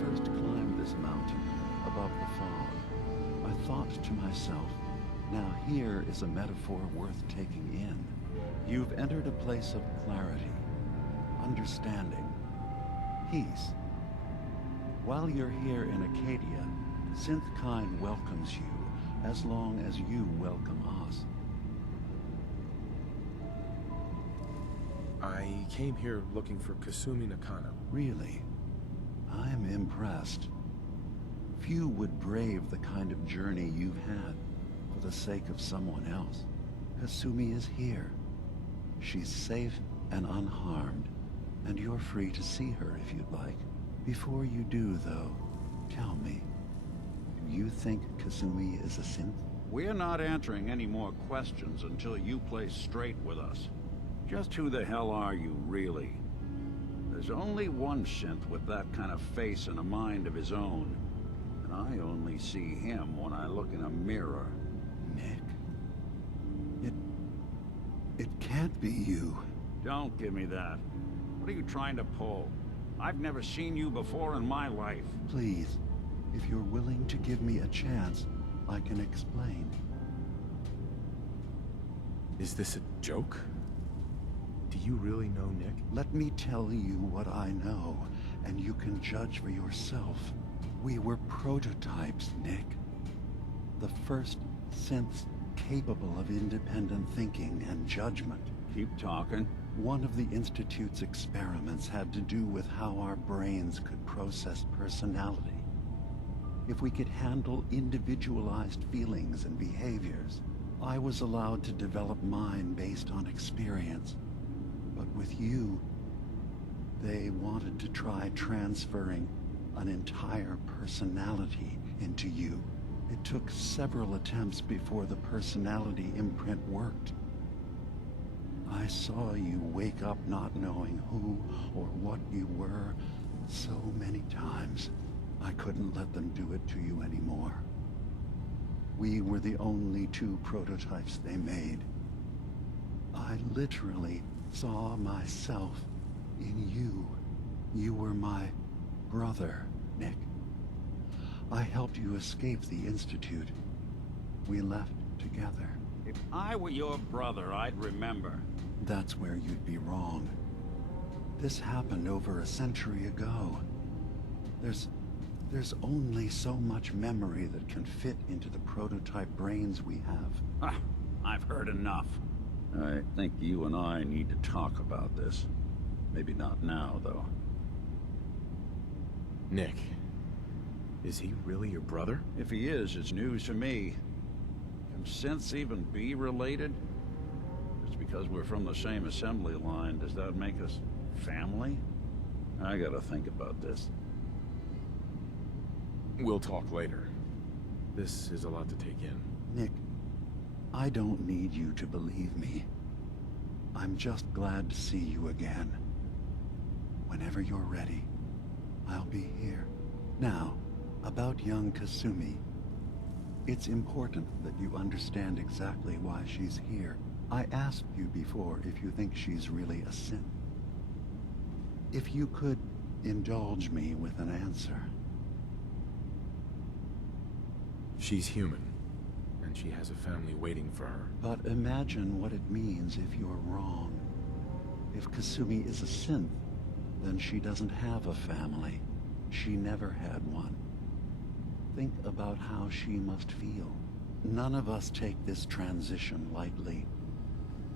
first climbed this mountain above the fog, I thought to myself, now here is a metaphor worth taking in. You've entered a place of clarity, understanding, peace. While you're here in Acadia, Synthkind welcomes you as long as you welcome us. I came here looking for Kasumi Nakano. Really? I'm impressed. Few would brave the kind of journey you've had for the sake of someone else. Kasumi is here. She's safe and unharmed, and you're free to see her if you'd like. Before you do, though, tell me, do you think Kasumi is a synth? We're not answering any more questions until you play straight with us. Just who the hell are you, really? There's only one synth with that kind of face and a mind of his own. And I only see him when I look in a mirror. Nick? It can't be you. Don't give me that. What are you trying to pull? I've never seen you before in my life. Please, if you're willing to give me a chance, I can explain. Is this a joke? Do you really know Nick? Let me tell you what I know, and you can judge for yourself. We were prototypes, Nick. The first synths capable of independent thinking and judgment. Keep talking. One of the Institute's experiments had to do with how our brains could process personality. If we could handle individualized feelings and behaviors, I was allowed to develop mine based on experience. But with you, they wanted to try transferring an entire personality into you. It took several attempts before the personality imprint worked. I saw you wake up not knowing who or what you were so many times. I couldn't let them do it to you anymore. We were the only two prototypes they made. I literally saw myself in you. You were my brother, Nick. I helped you escape the Institute. We left together. If I were your brother, I'd remember. That's where you'd be wrong. This happened over a century ago. There's only so much memory that can fit into the prototype brains we have. Ah, I've heard enough. I think you and I need to talk about this. Maybe not now, though. Nick, is he really your brother? If he is, it's news to me. Can synths even be related? Just because we're from the same assembly line, does that make us family? I gotta think about this. We'll talk later. This is a lot to take in. Nick, I don't need you to believe me. I'm just glad to see you again. Whenever you're ready, I'll be here. Now, about young Kasumi. It's important that you understand exactly why she's here. I asked you before if you think she's really a synth. If you could indulge me with an answer. She's human, and she has a family waiting for her. But imagine what it means if you're wrong. If Kasumi is a synth, then she doesn't have a family. She never had one. Think about how she must feel. None of us take this transition lightly.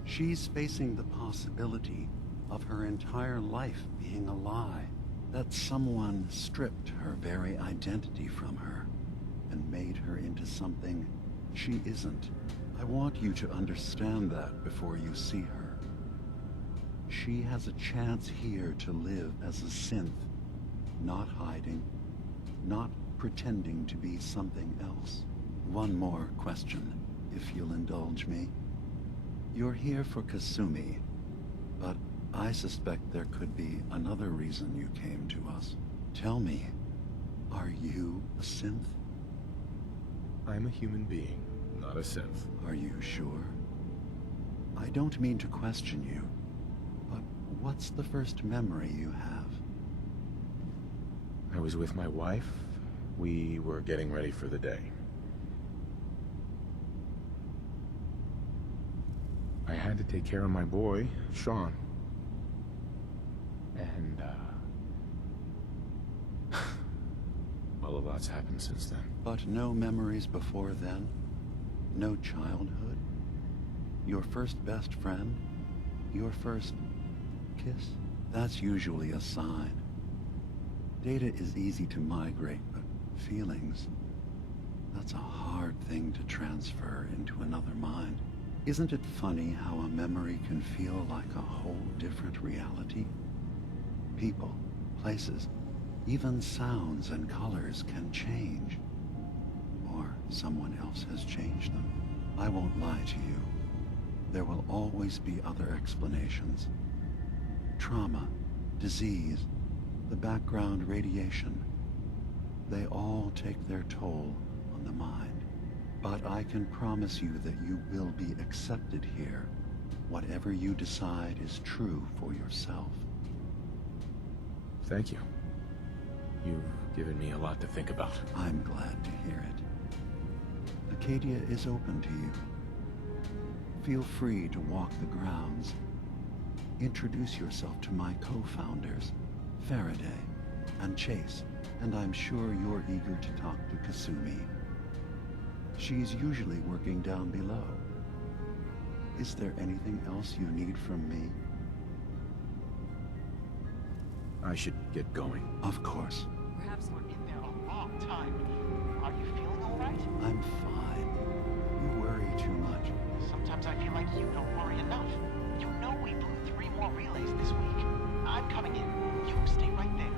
She's facing the possibility of her entire life being a lie, that someone stripped her very identity from her and made her into something she isn't. I want you to understand that before you see her. She has a chance here to live as a synth, not hiding, not pretending to be something else. One more question, if you'll indulge me. You're here for Kasumi, but I suspect there could be another reason you came to us. Tell me, are you a synth? I'm a human being, not a synth. Are you sure? I don't mean to question you, but what's the first memory you have? I was with my wife. We were getting ready for the day. I had to take care of my boy, Sean. And, well, a lot's happened since then. But no memories before then? No childhood? Your first best friend? Your first kiss? That's usually a sign. Data is easy to migrate, but feelings, that's a hard thing to transfer into another mind. Isn't it funny how a memory can feel like a whole different reality? People, places, even sounds and colors can change. Or someone else has changed them. I won't lie to you. There will always be other explanations. Trauma, disease, the background radiation. They all take their toll on the mind. But I can promise you that you will be accepted here. Whatever you decide is true for yourself. Thank you. You've given me a lot to think about. I'm glad to hear it. Acadia is open to you. Feel free to walk the grounds. Introduce yourself to my co-founders, Faraday and Chase, and I'm sure you're eager to talk to Kasumi. She's usually working down below. Is there anything else you need from me? I should get going. Of course. Perhaps we're in there a long time. Are you feeling all right? I'm fine. You worry too much. Sometimes I feel like you don't worry enough. You know we blew 3 more relays this week. I'm coming in. You stay right there.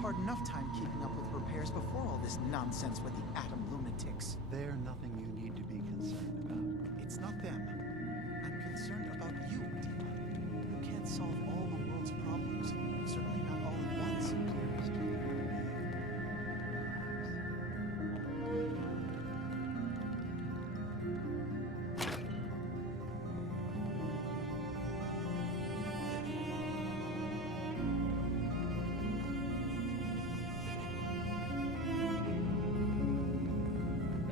Hard enough time keeping up with repairs before all this nonsense with the atom lunatics. They're nothing you need to be concerned about. It's not them. I'm concerned about you, Deepa. You can't solve all the world's problems, certainly not all at once. Clearest to you.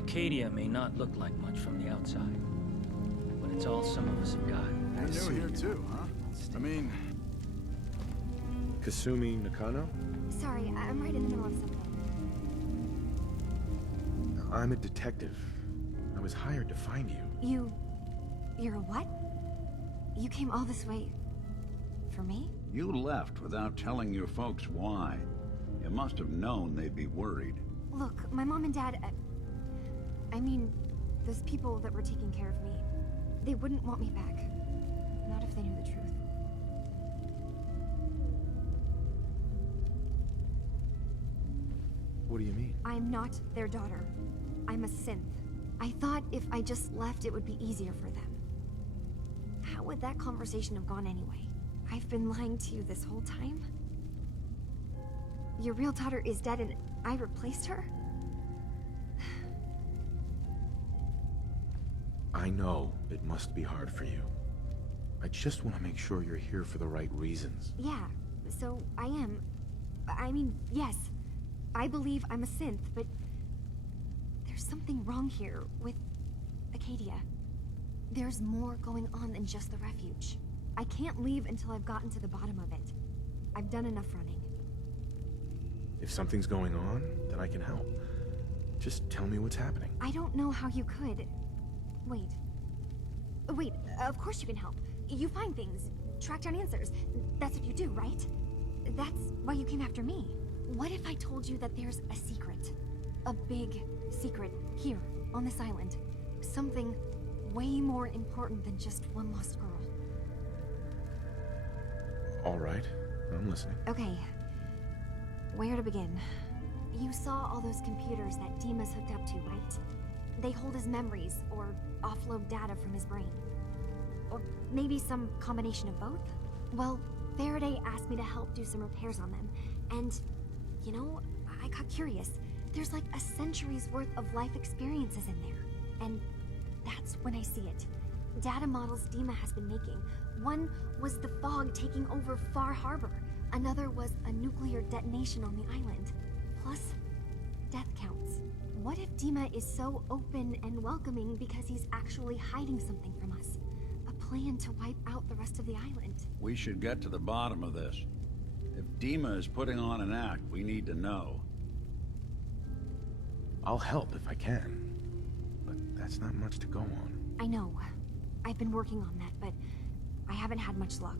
Acadia may not look like much from the outside, but it's all some of us have got. You're new here too, huh? I mean... Kasumi Nakano? Sorry, I'm right in the middle of something. I'm a detective. I was hired to find you. You're a what? You came all this way... for me? You left without telling your folks why. You must have known they'd be worried. Look, my mom and dad... I mean, those people that were taking care of me, they wouldn't want me back. Not if they knew the truth. What do you mean? I'm not their daughter. I'm a synth. I thought if I just left, it would be easier for them. How would that conversation have gone anyway? I've been lying to you this whole time? Your real daughter is dead and I replaced her? I know it must be hard for you. I just want to make sure you're here for the right reasons. Yeah, so I am. I mean, yes. I believe I'm a synth, but... there's something wrong here with... Acadia. There's more going on than just the refuge. I can't leave until I've gotten to the bottom of it. I've done enough running. If something's going on, then I can help. Just tell me what's happening. I don't know how you could. Wait, of course you can help. You find things, track down answers. That's what you do, right? That's why you came after me. What if I told you that there's a secret? A big secret here, on this island. Something way more important than just one lost girl. All right, I'm listening. Okay. Where to begin? You saw all those computers that Dima's hooked up to, right? They hold his memories, or offload data from his brain. Or maybe some combination of both? Well, Faraday asked me to help do some repairs on them, and, you know, I got curious. There's like a century's worth of life experiences in there, and that's when I see it. Data models Dima has been making. One was the fog taking over Far Harbor. Another was a nuclear detonation on the island. Plus, death counts. What if Dima is so open and welcoming because he's actually hiding something from us? A plan to wipe out the rest of the island. We should get to the bottom of this. If Dima is putting on an act, we need to know. I'll help if I can. But that's not much to go on. I know. I've been working on that, but I haven't had much luck.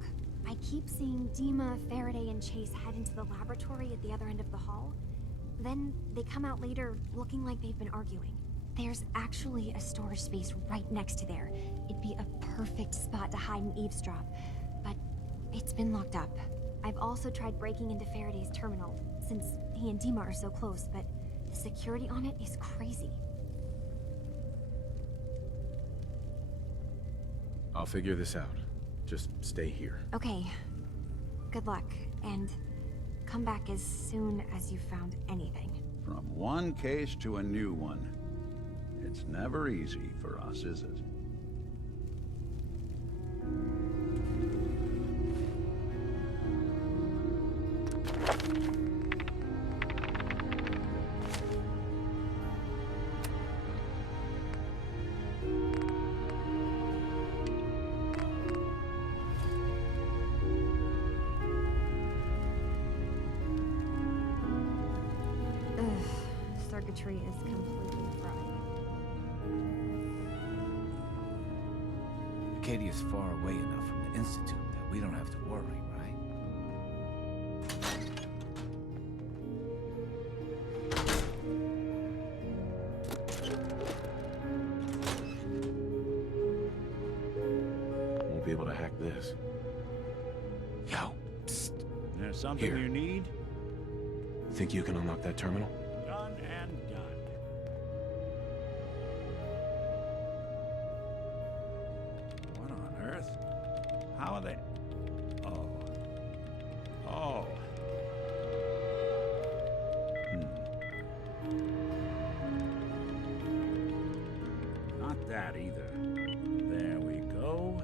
I keep seeing Dima, Faraday, and Chase head into the laboratory at the other end of the hall. Then they come out later looking like they've been arguing. There's actually a storage space right next to there. It'd be a perfect spot to hide and eavesdrop, but it's been locked up. I've also tried breaking into Faraday's terminal, since he and Dima are so close, but the security on it is crazy. I'll figure this out. Just stay here. Okay. Good luck, and come back as soon as you've found anything. From one case to a new one. It's never easy for us, is it? Circuitry is completely fried. Acadia's far away enough from the Institute that we don't have to worry, right? Won't be able to hack this. Yo, psst. There's something Here. you need? Think you can unlock that terminal? Done and done. What on earth? How are they? Oh. Oh. Not that either. There we go.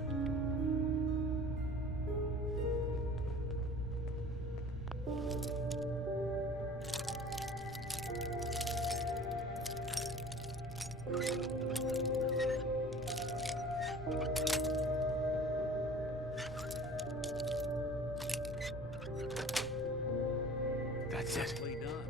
That's it. Nicely done.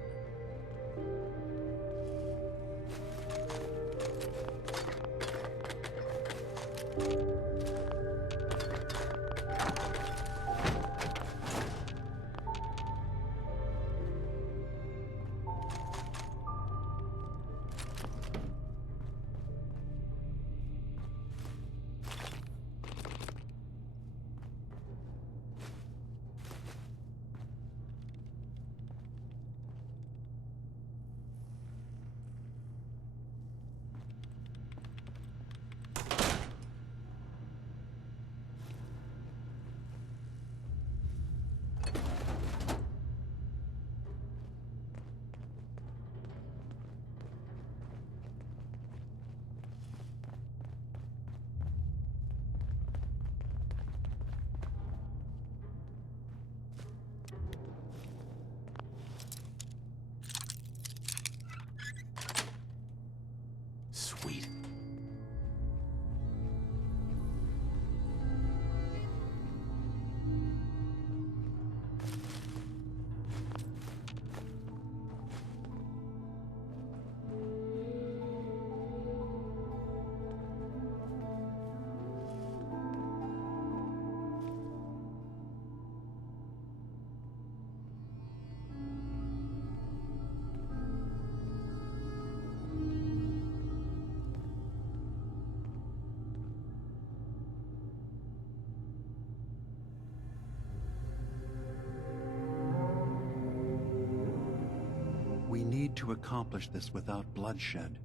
to accomplish this without bloodshed.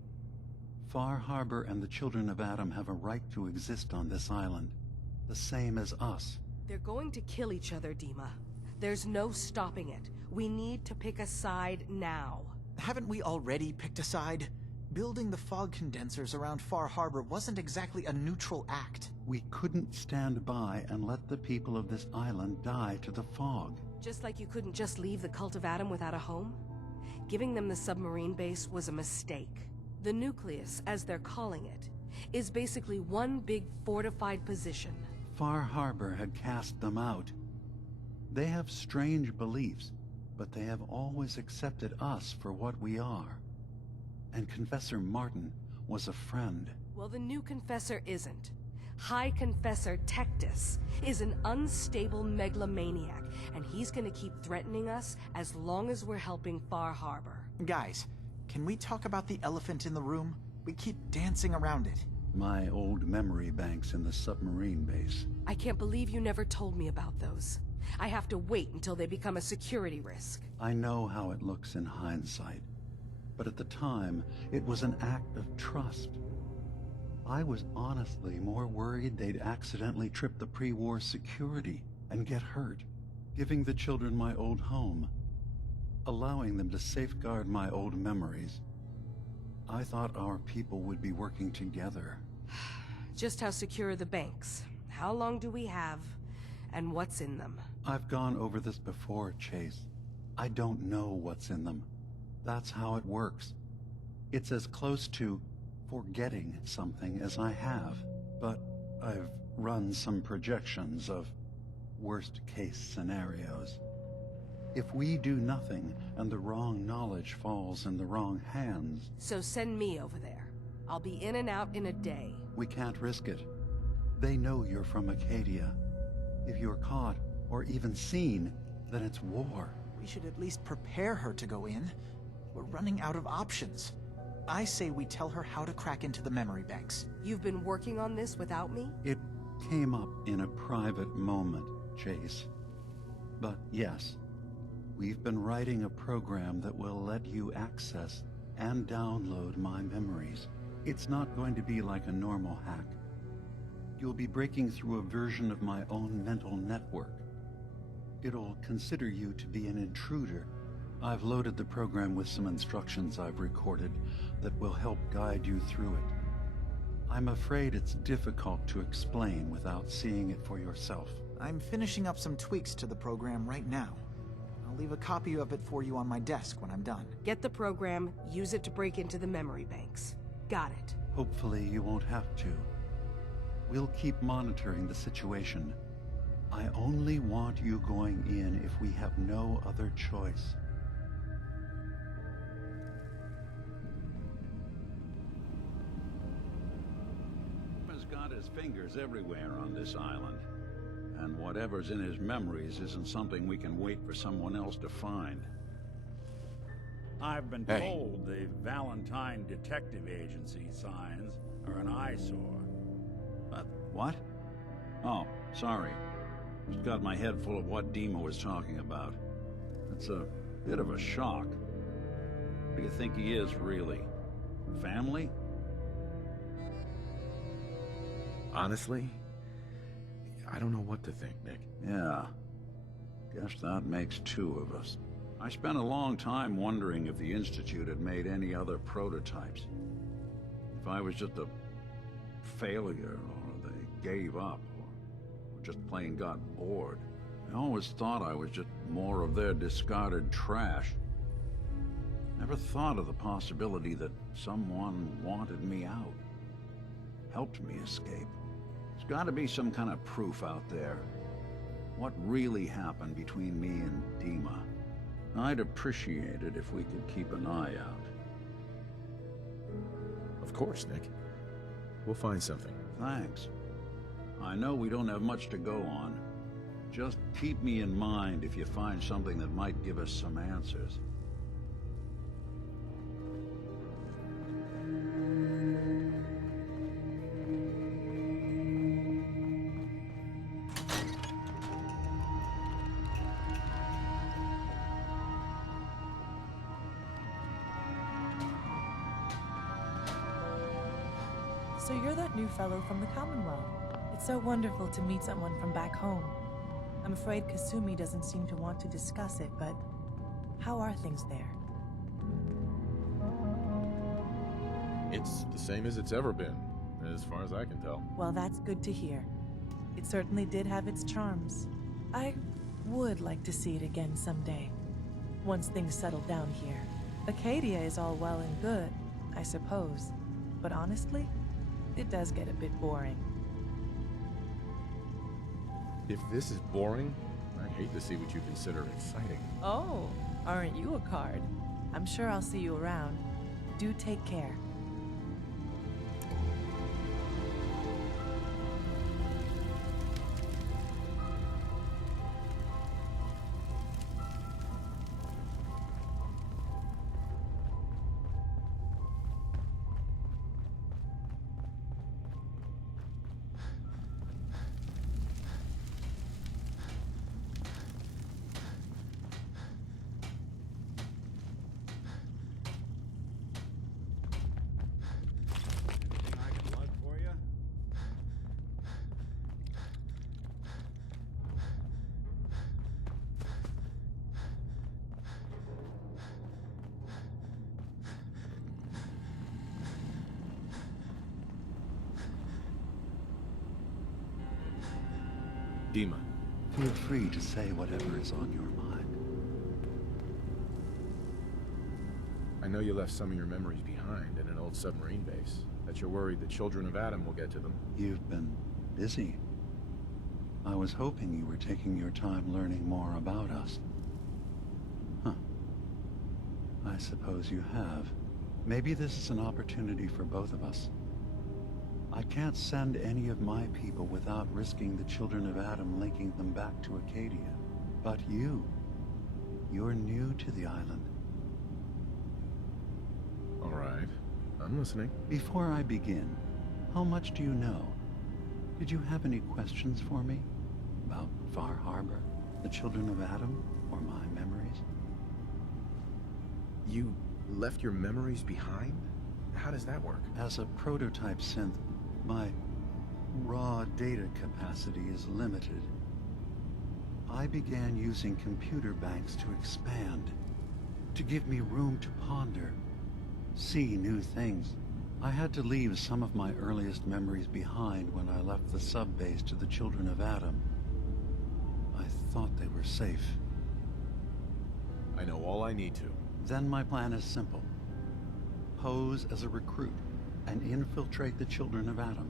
Far Harbor and the children of Adam have a right to exist on this island, the same as us. They're going to kill each other, Dima. There's no stopping it. We need to pick a side now. Haven't we already picked a side? Building the fog condensers around Far Harbor wasn't exactly a neutral act. We couldn't stand by and let the people of this island die to the fog. Just like you couldn't just leave the Cult of Adam without a home? Giving them the submarine base was a mistake. The nucleus, as they're calling it, is basically one big fortified position. Far Harbor had cast them out. They have strange beliefs, but they have always accepted us for what we are. And Confessor Martin was a friend. Well, the new Confessor isn't. High Confessor Tectus is an unstable megalomaniac, and he's gonna keep threatening us as long as we're helping Far Harbor. Guys, can we talk about the elephant in the room? We keep dancing around it. My old memory banks in the submarine base. I can't believe you never told me about those. I have to wait until they become a security risk. I know how it looks in hindsight, but at the time, it was an act of trust. I was honestly more worried they'd accidentally trip the pre-war security and get hurt, giving the children my old home, allowing them to safeguard my old memories. I thought our people would be working together. Just how secure are the banks? How long do we have? And what's in them? I've gone over this before, Chase. I don't know what's in them. That's how it works. It's as close to forgetting something as I have. But I've run some projections of worst-case scenarios. If we do nothing and the wrong knowledge falls in the wrong hands... So send me over there. I'll be in and out in a day. We can't risk it. They know you're from Acadia. If you're caught, or even seen, then it's war. We should at least prepare her to go in. We're running out of options. I say we tell her how to crack into the memory banks. You've been working on this without me? It came up in a private moment, Chase. But yes, we've been writing a program that will let you access and download my memories. It's not going to be like a normal hack. You'll be breaking through a version of my own mental network. It'll consider you to be an intruder. I've loaded the program with some instructions I've recorded that will help guide you through it. I'm afraid it's difficult to explain without seeing it for yourself. I'm finishing up some tweaks to the program right now. I'll leave a copy of it for you on my desk when I'm done. Get the program, use it to break into the memory banks. Got it. Hopefully you won't have to. We'll keep monitoring the situation. I only want you going in if we have no other choice. Has got his fingers everywhere on this island. And whatever's in his memories isn't something we can wait for someone else to find. I've been told the Valentine Detective Agency signs are an eyesore. But What? Oh, sorry. Just got my head full of what Dima was talking about. It's a bit of a shock. What do you think he is, really? Family? Honestly, I don't know what to think, Nick. Yeah. Guess that makes two of us. I spent a long time wondering if the Institute had made any other prototypes. If I was just a failure, or they gave up, or just plain got bored. I always thought I was just more of their discarded trash. Never thought of the possibility that someone wanted me out. Helped me escape. There's got to be some kind of proof out there. What really happened between me and Dima? I'd appreciate it if we could keep an eye out. Of course, Nick. We'll find something. Thanks. I know we don't have much to go on. Just keep me in mind if you find something that might give us some answers. So you're that new fellow from the Commonwealth. It's so wonderful to meet someone from back home. I'm afraid Kasumi doesn't seem to want to discuss it, but how are things there? It's the same as it's ever been, as far as I can tell. Well, that's good to hear. It certainly did have its charms. I would like to see it again someday, once things settle down here. Acadia is all well and good, I suppose, but honestly, it does get a bit boring. If this is boring, I hate to see what you consider exciting. Oh, aren't you a card? I'm sure I'll see you around. Do take care. Anything I can lug for you? Dima, Feel free to say whatever is on your mind. I know you left some of your memories behind in an old submarine base, that you're worried the children of Adam will get to them. You've been busy. I was hoping you were taking your time learning more about us. Huh. I suppose you have. Maybe this is an opportunity for both of us. I can't send any of my people without risking the children of Adam linking them back to Acadia. But you're new to the island. All right, I'm listening. Before I begin, how much do you know? Did you have any questions for me? About Far Harbor, the children of Adam, or my memories? You left your memories behind? How does that work? As a prototype synth, my raw data capacity is limited. I began using computer banks to expand, to give me room to ponder, see new things. I had to leave some of my earliest memories behind when I left the sub-base to the children of Adam. I thought they were safe. I know all I need to. Then my plan is simple. Pose as a recruit and infiltrate the children of Adam.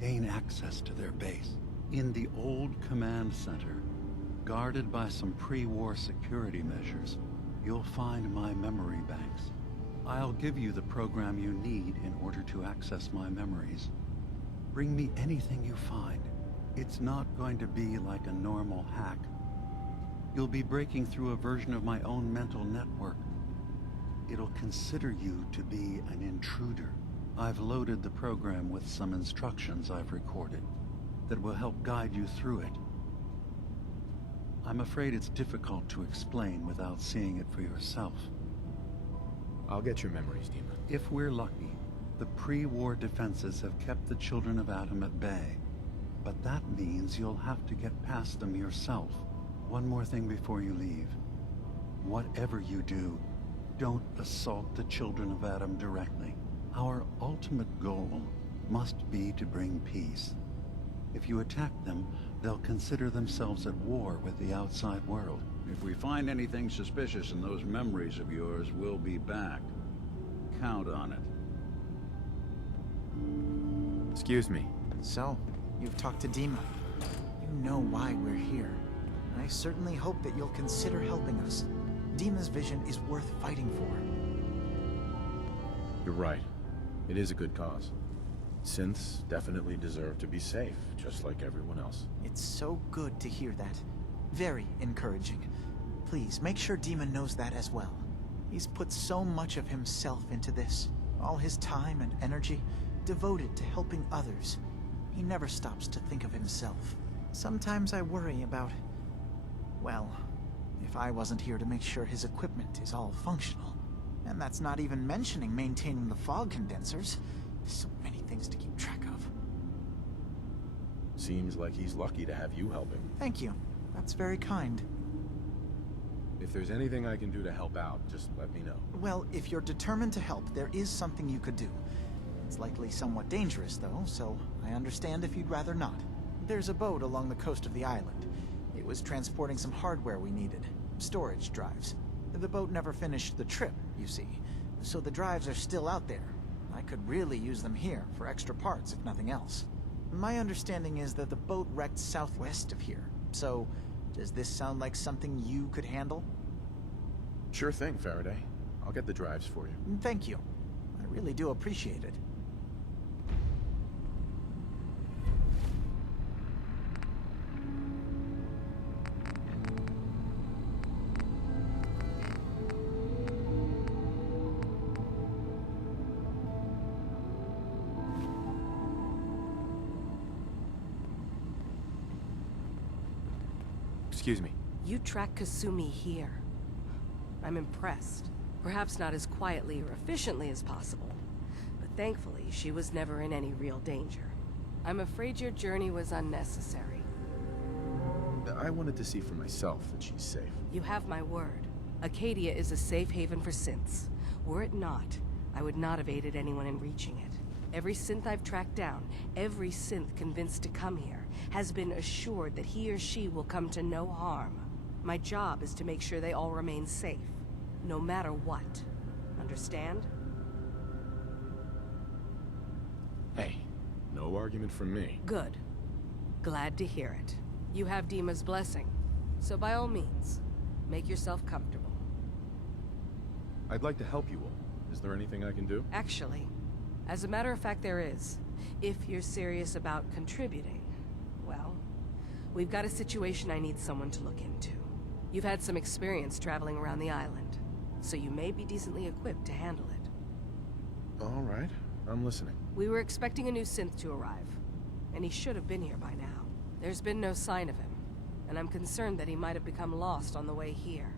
Gain access to their base. In the old command center, guarded by some pre-war security measures, you'll find my memory banks. I'll give you the program you need in order to access my memories. Bring me anything you find. It's not going to be like a normal hack. You'll be breaking through a version of my own mental network. It'll consider you to be an intruder. I've loaded the program with some instructions I've recorded that will help guide you through it. I'm afraid it's difficult to explain without seeing it for yourself. I'll get your memories, Dima. If we're lucky, the pre-war defenses have kept the children of Adam at bay. But that means you'll have to get past them yourself. One more thing before you leave. Whatever you do, don't assault the children of Adam directly. Our ultimate goal must be to bring peace. If you attack them, they'll consider themselves at war with the outside world. If we find anything suspicious in those memories of yours, we'll be back. Count on it. Excuse me. So, you've talked to Dima. You know why we're here. I certainly hope that you'll consider helping us. Dima's vision is worth fighting for. You're right. It is a good cause. Synths definitely deserve to be safe, just like everyone else. It's so good to hear that. Very encouraging. Please, make sure Dima knows that as well. He's put so much of himself into this. All his time and energy devoted to helping others. He never stops to think of himself. Sometimes I worry about... well, if I wasn't here to make sure his equipment is all functional. And that's not even mentioning maintaining the fog condensers. So many things to keep track of. Seems like he's lucky to have you helping. Thank you. That's very kind. If there's anything I can do to help out, just let me know. Well, if you're determined to help, there is something you could do. It's likely somewhat dangerous, though, so I understand if you'd rather not. There's a boat along the coast of the island. It was transporting some hardware we needed. Storage drives. The boat never finished the trip, you see, so the drives are still out there. I could really use them here for extra parts, if nothing else. My understanding is that the boat wrecked southwest of here, so does this sound like something you could handle? Sure thing, Faraday. I'll get the drives for you. Thank you. I really do appreciate it. Excuse me. You tracked Kasumi here. I'm impressed. Perhaps not as quietly or efficiently as possible, but thankfully she was never in any real danger. I'm afraid your journey was unnecessary. I wanted to see for myself that she's safe. You have my word. Acadia is a safe haven for synths. Were it not, I would not have aided anyone in reaching it. Every synth I've tracked down, every synth convinced to come here, has been assured that he or she will come to no harm. My job is to make sure they all remain safe, no matter what. Understand? Hey, no argument from me. Good. Glad to hear it. You have Dima's blessing, so by all means, make yourself comfortable. I'd like to help you all. Is there anything I can do? Actually, as a matter of fact, there is. If you're serious about contributing, well, we've got a situation I need someone to look into. You've had some experience traveling around the island, so you may be decently equipped to handle it. All right, I'm listening. We were expecting a new synth to arrive, and he should have been here by now. There's been no sign of him, and I'm concerned that he might have become lost on the way here.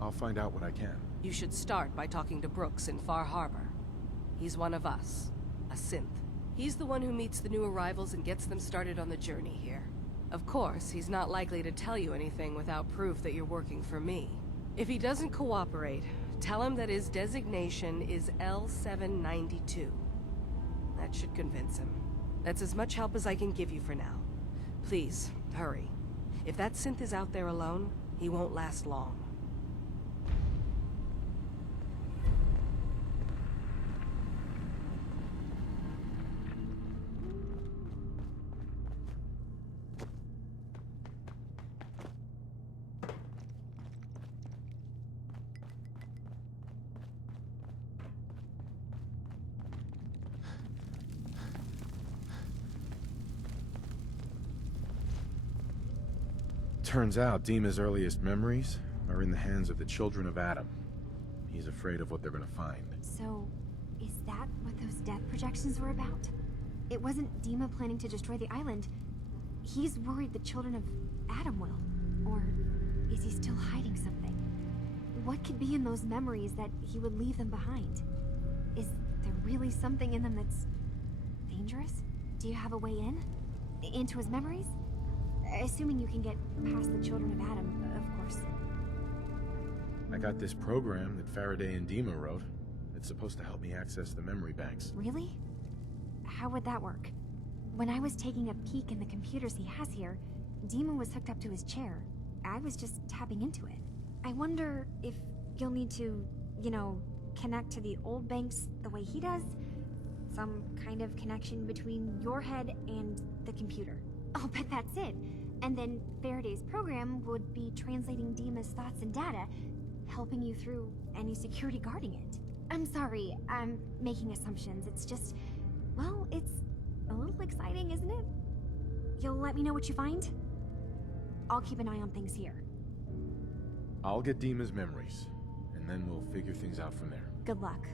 I'll find out what I can. You should start by talking to Brooks in Far Harbor. He's one of us, a synth. He's the one who meets the new arrivals and gets them started on the journey here. Of course, he's not likely to tell you anything without proof that you're working for me. If he doesn't cooperate, tell him that his designation is L792. That should convince him. That's as much help as I can give you for now. Please, hurry. If that synth is out there alone, he won't last long. Turns out Dima's earliest memories are in the hands of the children of Adam. He's afraid of what they're gonna find. So, is that what those death projections were about? It wasn't Dima planning to destroy the island. He's worried the children of Adam will. Or is he still hiding something? What could be in those memories that he would leave them behind? Is there really something in them that's dangerous? Do you have a way in? Into his memories? Assuming you can get past the children of Adam, of course. I got this program that Faraday and Dima wrote. It's supposed to help me access the memory banks. Really? How would that work? When I was taking a peek in the computers he has here, Dima was hooked up to his chair. I was just tapping into it. I wonder if you'll need to, connect to the old banks the way he does? Some kind of connection between your head and the computer. I'll bet that's it. And then Faraday's program would be translating Dima's thoughts and data, helping you through any security guarding it. I'm sorry, I'm making assumptions. It's just, well, it's a little exciting, isn't it? You'll let me know what you find? I'll keep an eye on things here. I'll get Dima's memories, and then we'll figure things out from there. Good luck.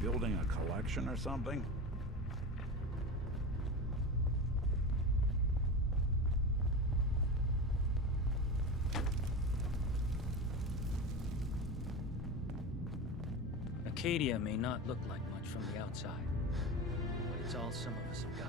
Building a collection or something? Acadia may not look like much from the outside, but it's all some of us have got.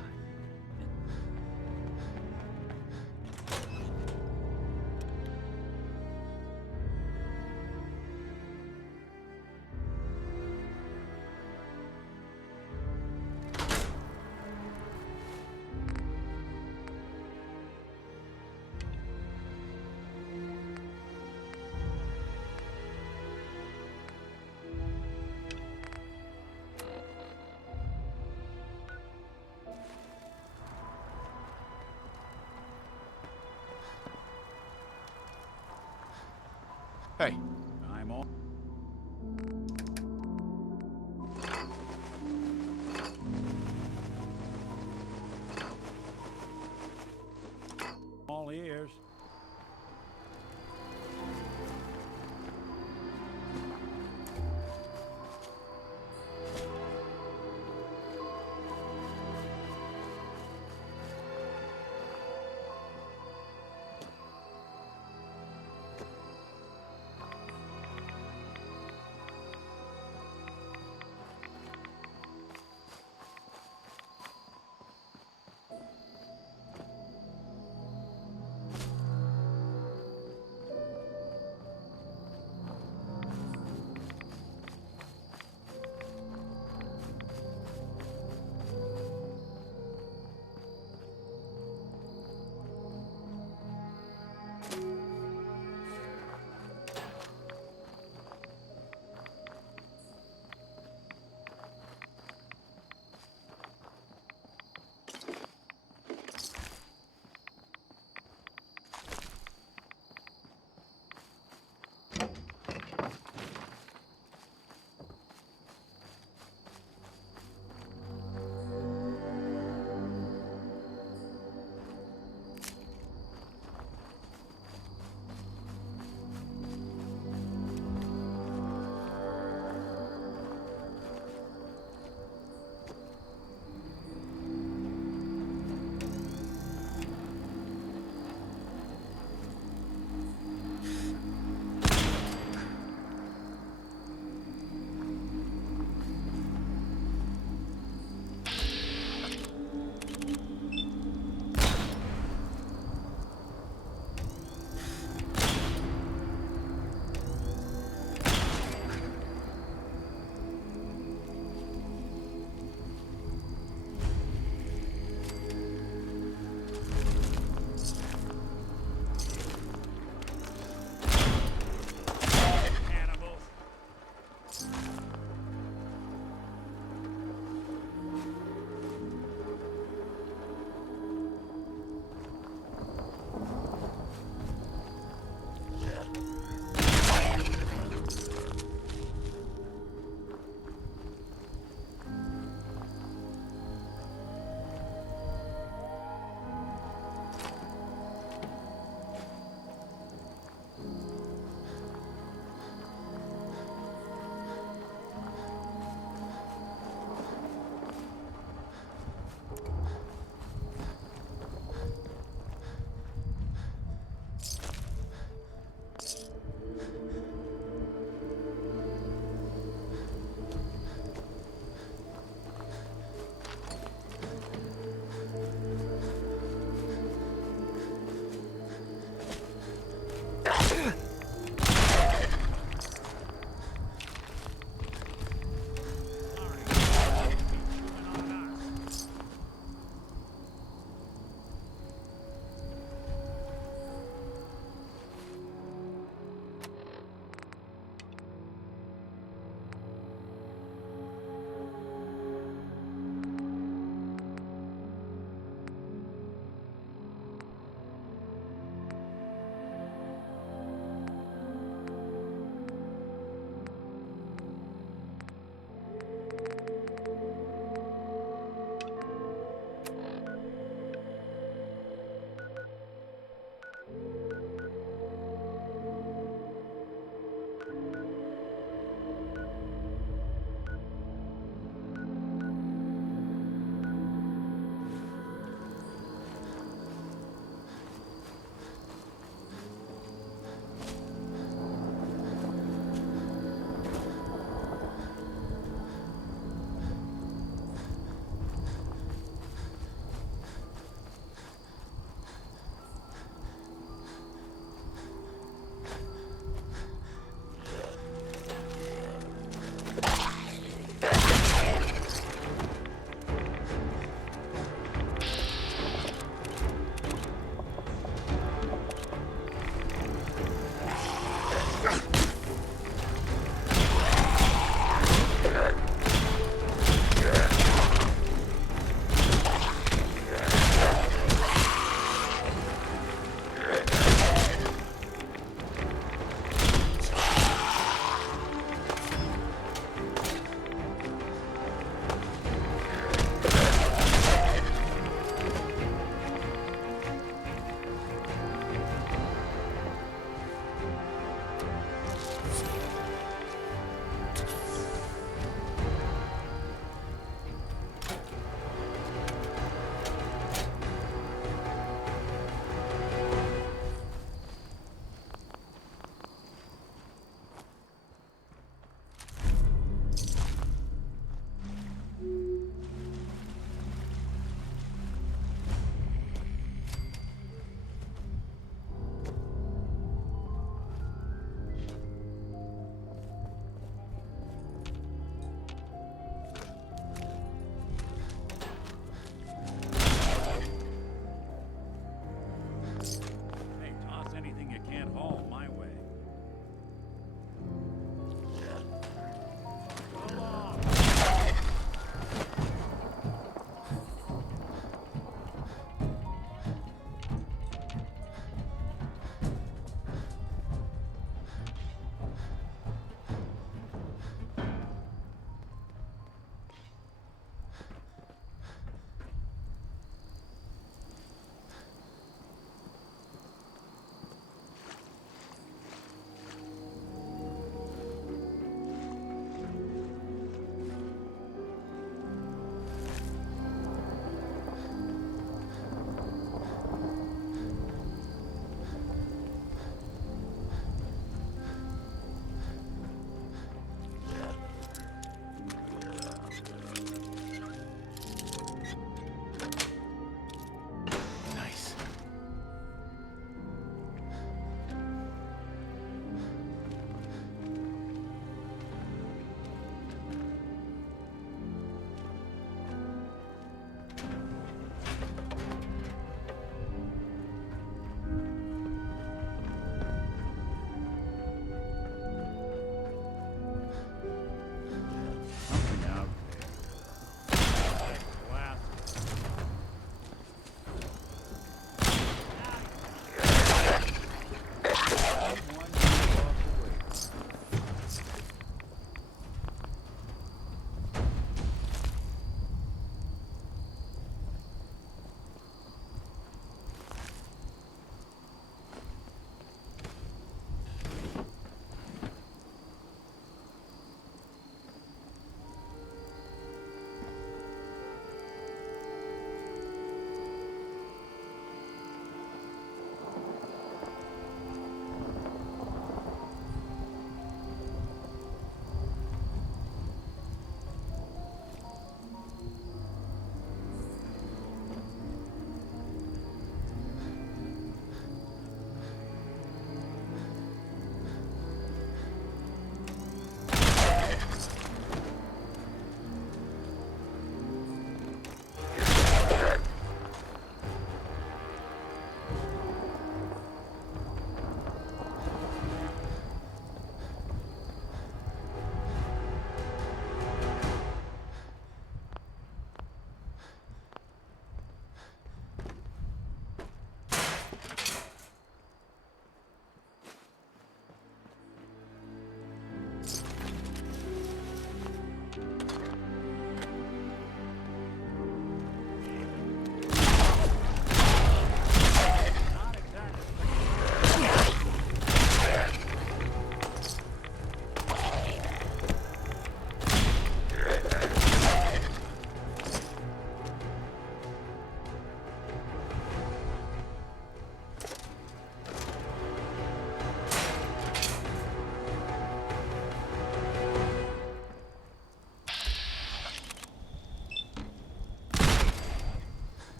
Hey, I'm all... All ears.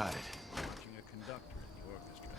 got it. Watching a conductor in the orchestra.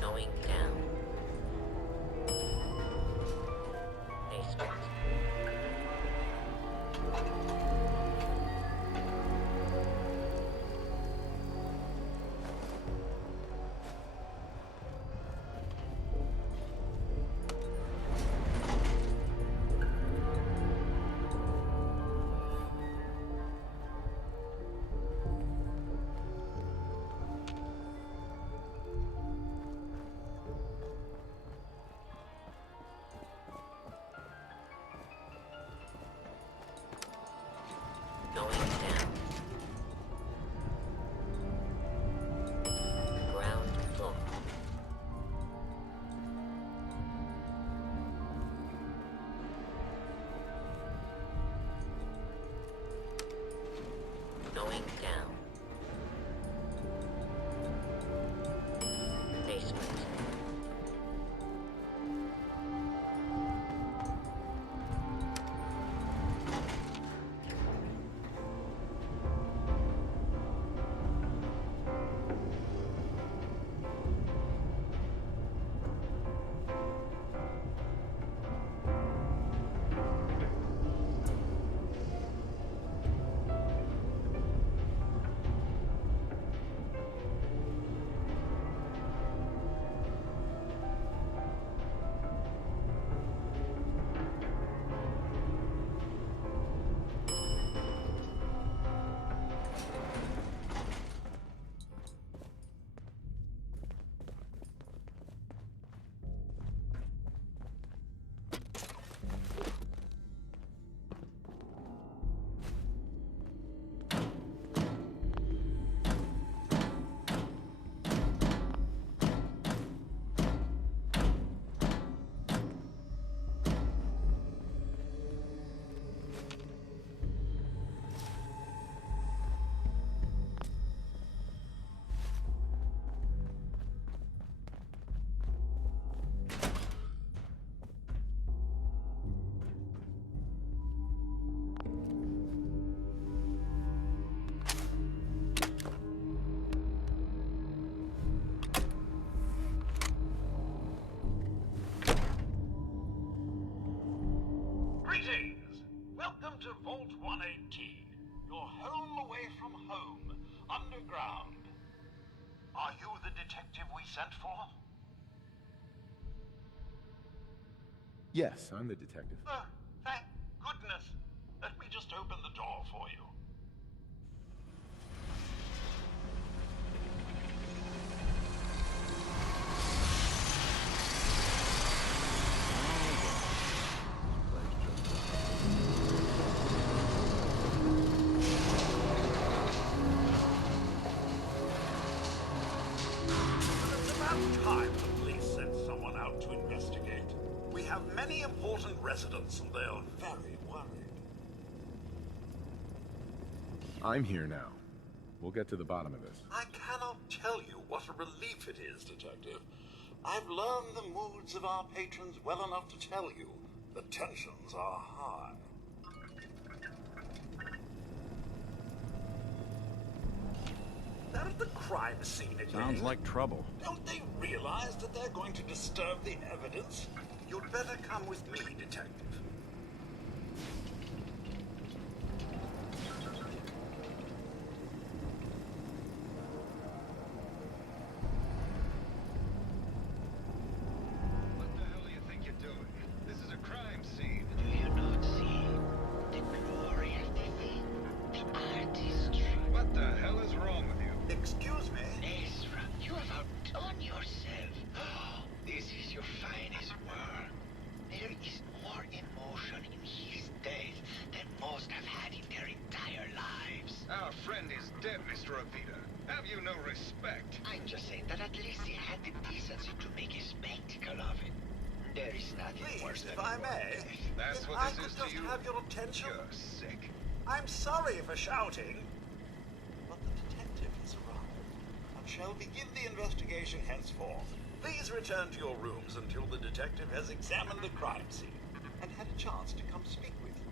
Going down. Basement. Going down. Ground floor. Going down. Basement. Greetings! Welcome to Vault 118, your home away from home, underground. Are you the detective we sent for? Yes, I'm the detective. Oh, thank goodness. Let me just open the door for you. out to investigate. We have many important residents and they're very worried. I'm here now. We'll get to the bottom of this. I cannot tell you what a relief it is, Detective. I've learned the moods of our patrons well enough to tell you the tensions are high. They're at the crime scene again. Sounds like trouble. Don't they realize that they're going to disturb the evidence? You'd better come with me, Detective. What the hell do you think you're doing? This is a crime scene. Do you not see the glory of the thing? The artistry. What the hell is wrong with you? Excuse me? Ezra, you have outdone yourself. This is your finest work. There is more emotion in his death than most have had in their entire lives. Our friend is dead, Mr. Avita. Have you no respect? I'm just saying that at least he had the decency to make a spectacle of it. There is nothing worse Please, than if I may, That's if what I this could is to just you? have your attention. You're sick. I'm sorry for shouting, but the detective has arrived and shall begin the investigation henceforth. Please return to your rooms until the detective has examined the crime scene and had a chance to come speak with you.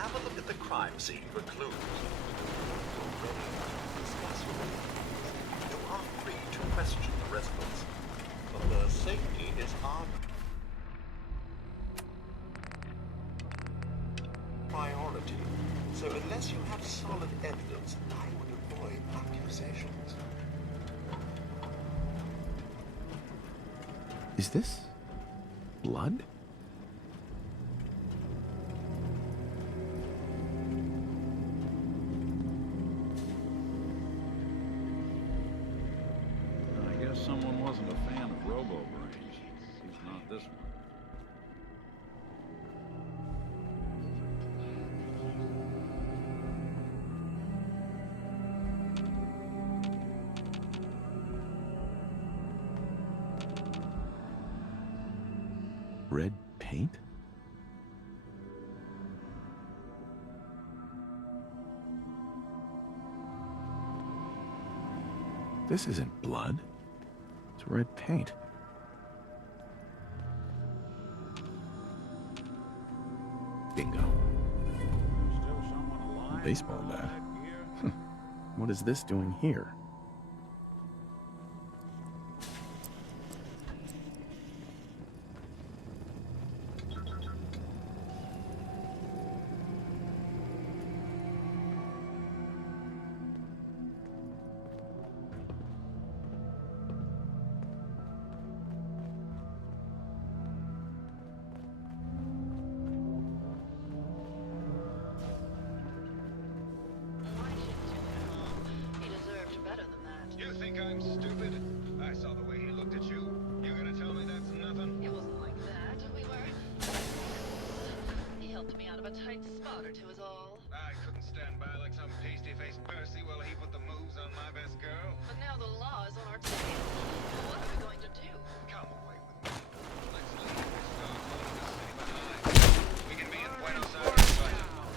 Have a look at the crime scene for clues. You're ready to discuss with me. You are free to question the residents, but their safety is our priority. So unless you have solid evidence, I would avoid accusations. Is this blood? I guess someone wasn't a fan of Robo-Brains. He's not this one. Red paint? This isn't blood. It's red paint. Bingo. Still someone alive? Baseball bat. What is this doing here? He deserved better than that. You think I'm stupid? I saw the way he looked at you. You gonna tell me that's nothing? It wasn't like that. We were... He helped me out of a tight spot or two is all. I couldn't stand by like some pasty-faced Percy while he put the moves on my best girl. But now the law is on our tail. What are we going to do? Come away with me. Let's leave this dog hole in the city behind. We can be in Buenos Aires by tomorrow.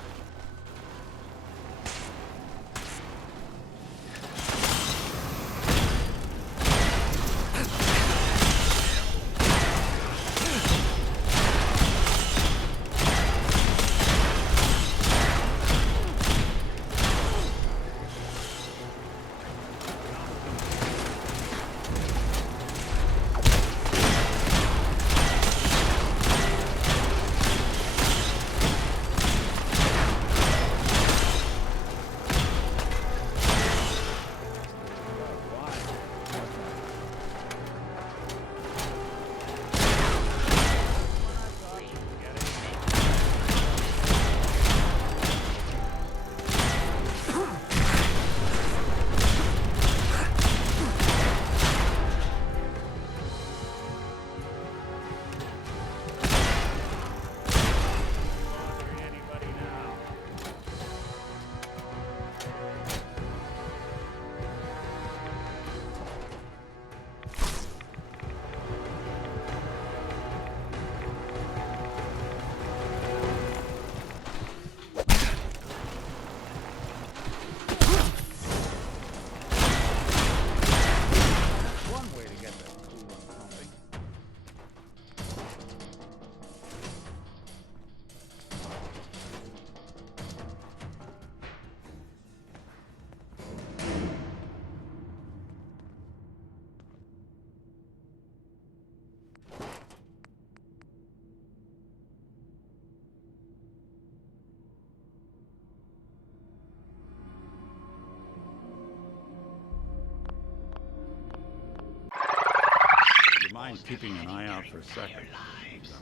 someone keeping an eye out for seconds.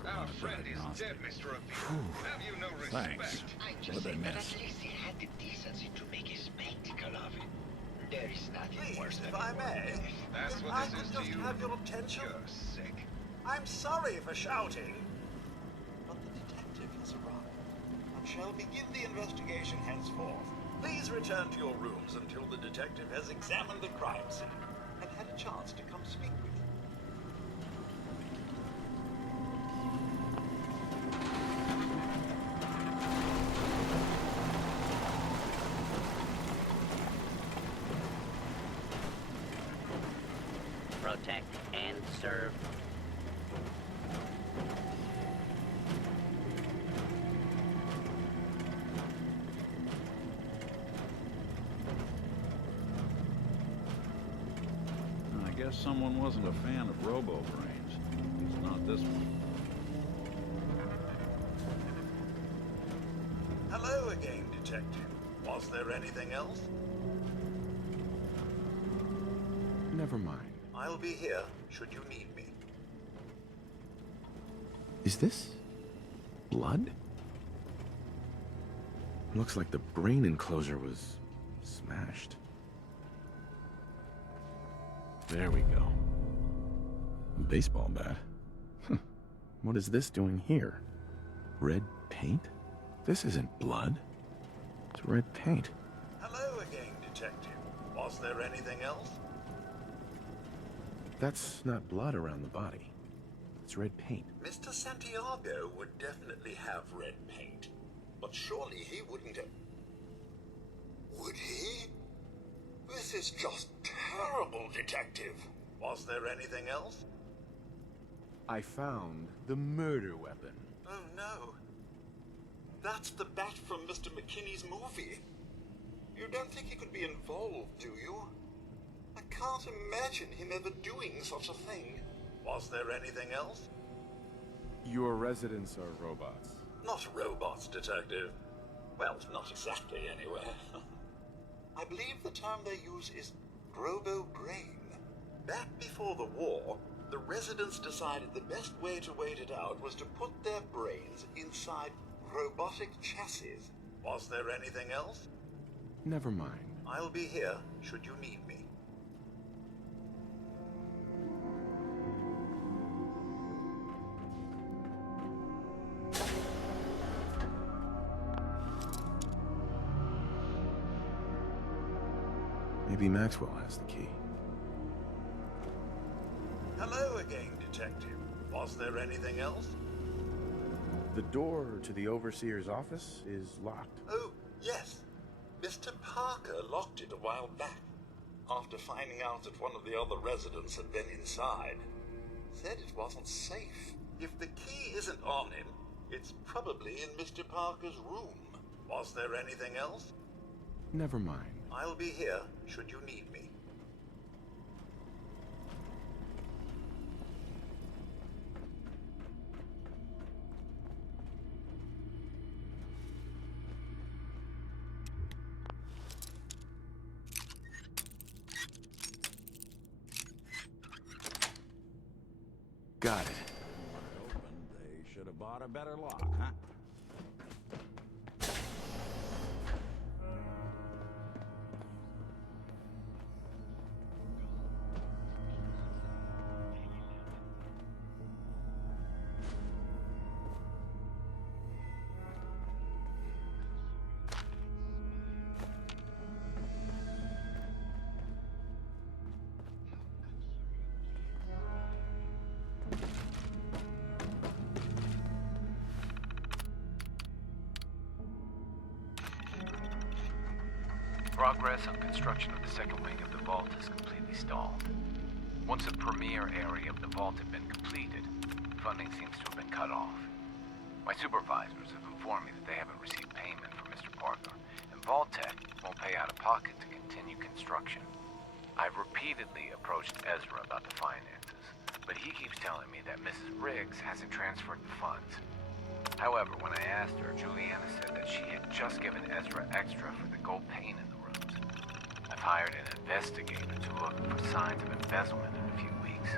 Our friend is dead, Mr. Appeal. Have you no respect? Thanks. I'm just What'd they saying that miss? at least he had the decency to make a spectacle of it. There is nothing Please, worse than if I may, That's if what I this could is to just you? have your attention. You're sick. I'm sorry for shouting, but the detective has arrived and shall begin the investigation henceforth. Please return to your rooms until the detective has examined the crime scene and had a chance to come speak with you. Protect and serve. I guess someone wasn't a fan of robo-brains. It's not this one. Hello again, detective. Was there anything else? Never mind. I'll be here should you need me. Is this blood? Looks like the brain enclosure was smashed. There we go. A baseball bat. What is this doing here? Red paint? This isn't blood. It's red paint. Hello again, detective. Was there anything else? That's not blood around the body. It's red paint. Mr. Santiago would definitely have red paint, but surely he wouldn't have... Would he? This is just terrible, detective. Was there anything else? I found the murder weapon. Oh no. That's the bat from Mr. McKinney's movie. You don't think he could be involved, do you? I can't imagine him ever doing such a thing. Was there anything else? Your residents are robots. Not robots, detective. Well, not exactly, anyway. I believe the term they use is robo-brain. Back before the war, the residents decided the best way to wait it out was to put their brains inside robotic chassis. Was there anything else? Never mind. I'll be here should you need me. Maybe Maxwell has the key. Hello again, detective. Was there anything else? The door to the overseer's office is locked. Oh, yes. Mr. Parker locked it a while back, after finding out that one of the other residents had been inside. Said it wasn't safe. If the key isn't on him, it's probably in Mr. Parker's room. Was there anything else? Never mind. I'll be here should you need me. Got it. Open, they should have bought a better lock, huh? Progress on construction of the second wing of the vault is completely stalled. Once a premier area of the vault had been completed, funding seems to have been cut off. My supervisors have informed me that they haven't received payment from Mr. Parker, and Vault-Tec won't pay out of pocket to continue construction. I've repeatedly approached Ezra about the finances, but he keeps telling me that Mrs. Riggs hasn't transferred the funds. However, when I asked her, Juliana said that she had just given Ezra extra for the gold paint in the rooms. I've hired an investigator to look for signs of embezzlement in a few weeks.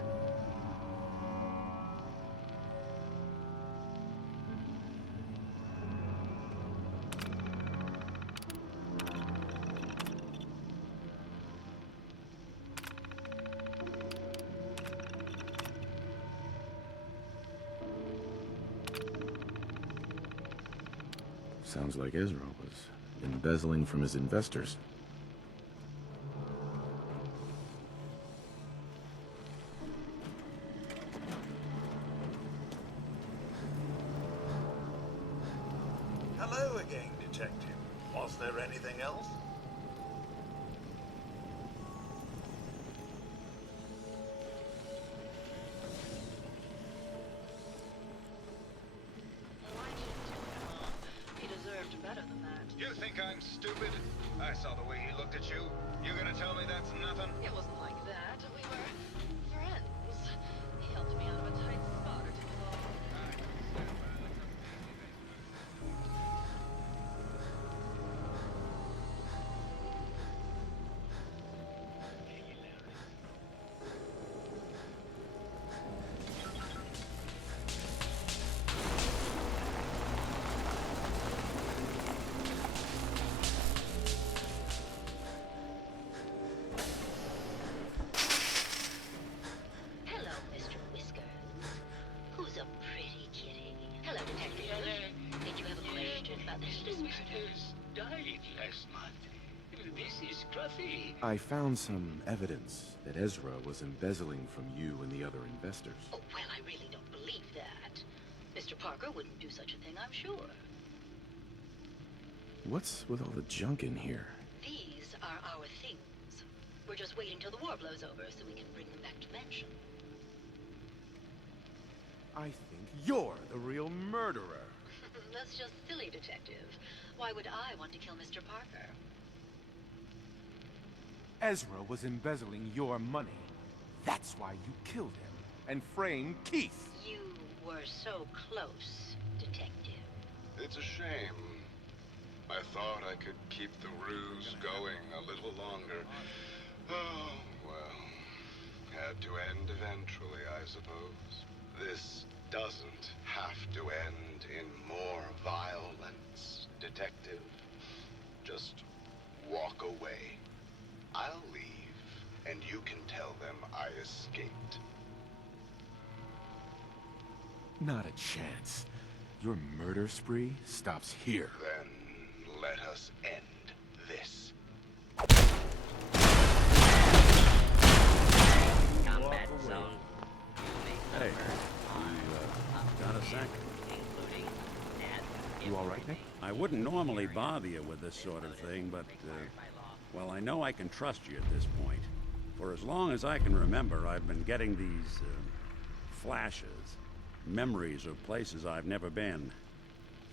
Sounds like Ezra was embezzling from his investors. Hello again, Detective. Was there anything else? He deserved better than that. You think I'm stupid? I saw the way he looked at you. You gonna tell me that's nothing? It wasn't like that. We were friends. He helped me out of a tight spot or two. Hello, Mr. Whiskers. Who's a pretty kitty? Hello, Detective. Did you have a question about this murder? Died last month. This is Scruffy. I found some evidence that Ezra was embezzling from you and the other investors. Oh, well, I really don't believe that. Mr. Parker wouldn't do such a thing, I'm sure. What's with all the junk in here? These are our things. We're just waiting till the war blows over so we can bring them back to Mansion. I think you're the real murderer. That's just silly, Detective. Why would I want to kill Mr. Parker? Ezra was embezzling your money. That's why you killed him and framed Keith. You were so close, Detective. It's a shame. I thought I could keep the ruse going a little longer. Oh, well. Had to end eventually, I suppose. This doesn't have to end in more violence, Detective. Just walk away. I'll leave, and you can tell them I escaped. Not a chance. Your murder spree stops here. Then let us end this. Combat zone. Hey, got a sec? You all right, Nick? I wouldn't normally bother you with this sort of thing, but, well, I know I can trust you at this point. For as long as I can remember, I've been getting these, flashes. Memories of places I've never been.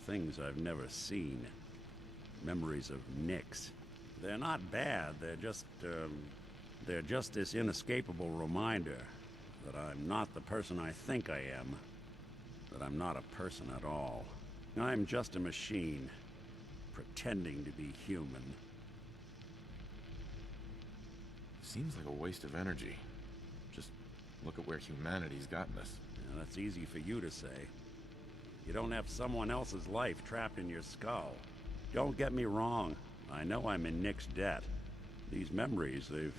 Things I've never seen. Memories of Nicks. They're not bad, they're just this inescapable reminder that I'm not the person I think I am. That I'm not a person at all. I'm just a machine, pretending to be human. Seems like a waste of energy. Just look at where humanity's gotten us. Yeah, that's easy for you to say. You don't have someone else's life trapped in your skull. Don't get me wrong. I know I'm in Nick's debt. These memories, they've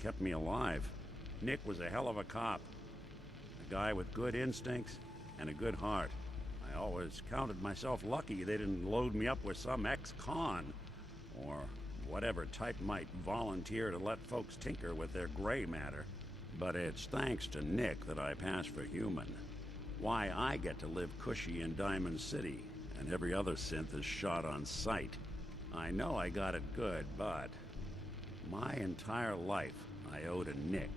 kept me alive. Nick was a hell of a cop. A guy with good instincts and a good heart. I always counted myself lucky they didn't load me up with some ex-con, or whatever type might volunteer to let folks tinker with their gray matter. But it's thanks to Nick that I pass for human. Why I get to live cushy in Diamond City, and every other synth is shot on sight. I know I got it good, but my entire life I owe to Nick.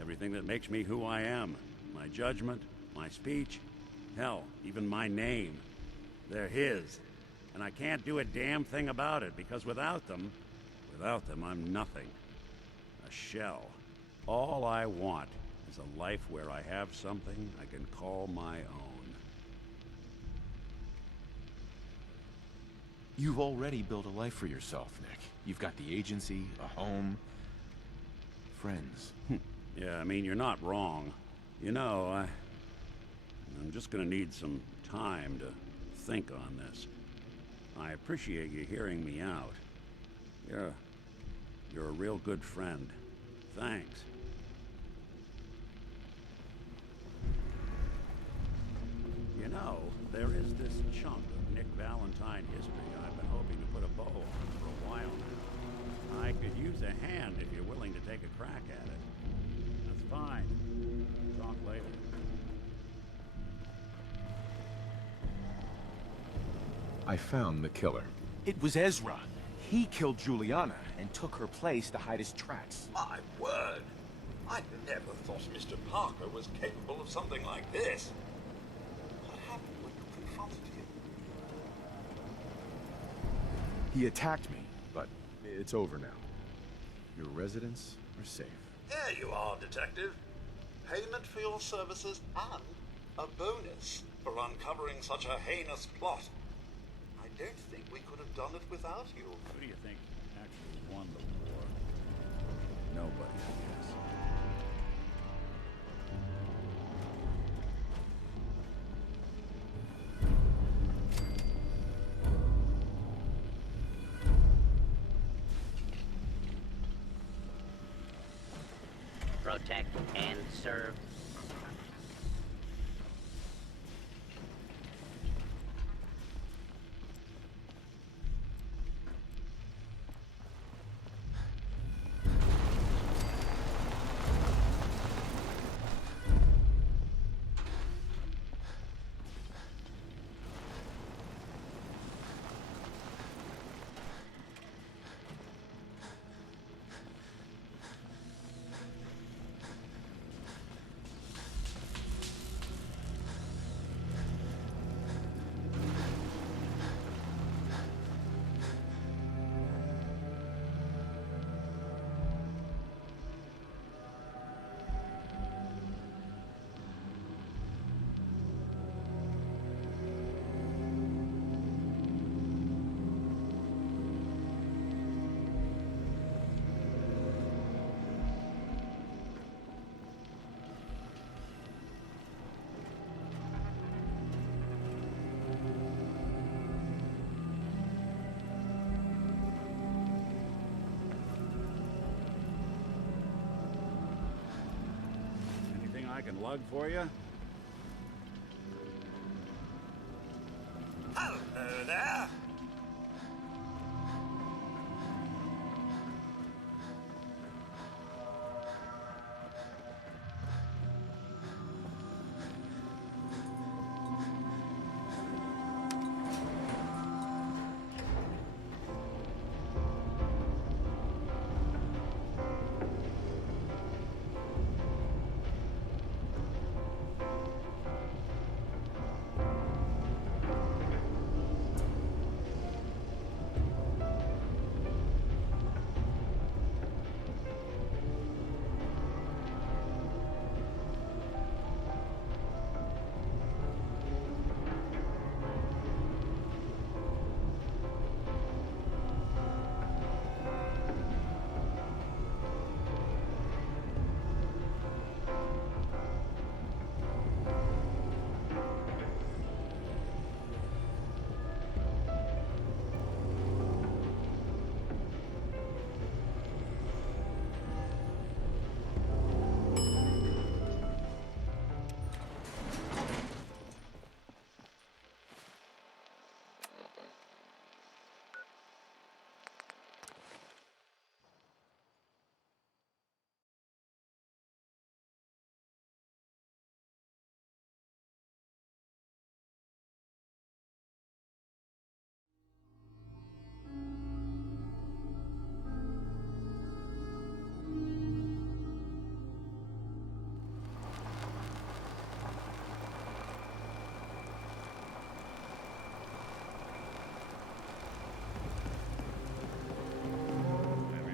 Everything that makes me who I am. My judgment, my speech, hell, even my name. They're his. And I can't do a damn thing about it, because without them, I'm nothing. A shell. All I want is a life where I have something I can call my own. You've already built a life for yourself, Nick. You've got the agency, a home, friends. Yeah, I mean, you're not wrong. You know, I'm just gonna need some time to think on this. I appreciate you hearing me out. You're a real good friend. Thanks. You know, there is this chunk of Nick Valentine history I've been hoping to put a bow on for a while now. I could use a hand if you're willing to take a crack at it. That's fine. Talk later. I found the killer. It was Ezra. He killed Juliana and took her place to hide his tracks. My word! I never thought Mr. Parker was capable of something like this. What happened when you confronted him? He attacked me, but it's over now. Your residents are safe. There you are, Detective. Payment for your services and a bonus for uncovering such a heinous plot. I don't think we could have done it without you. Who do you think actually won the war? Nobody, I guess. Protect and serve. I can lug for you? Hello there!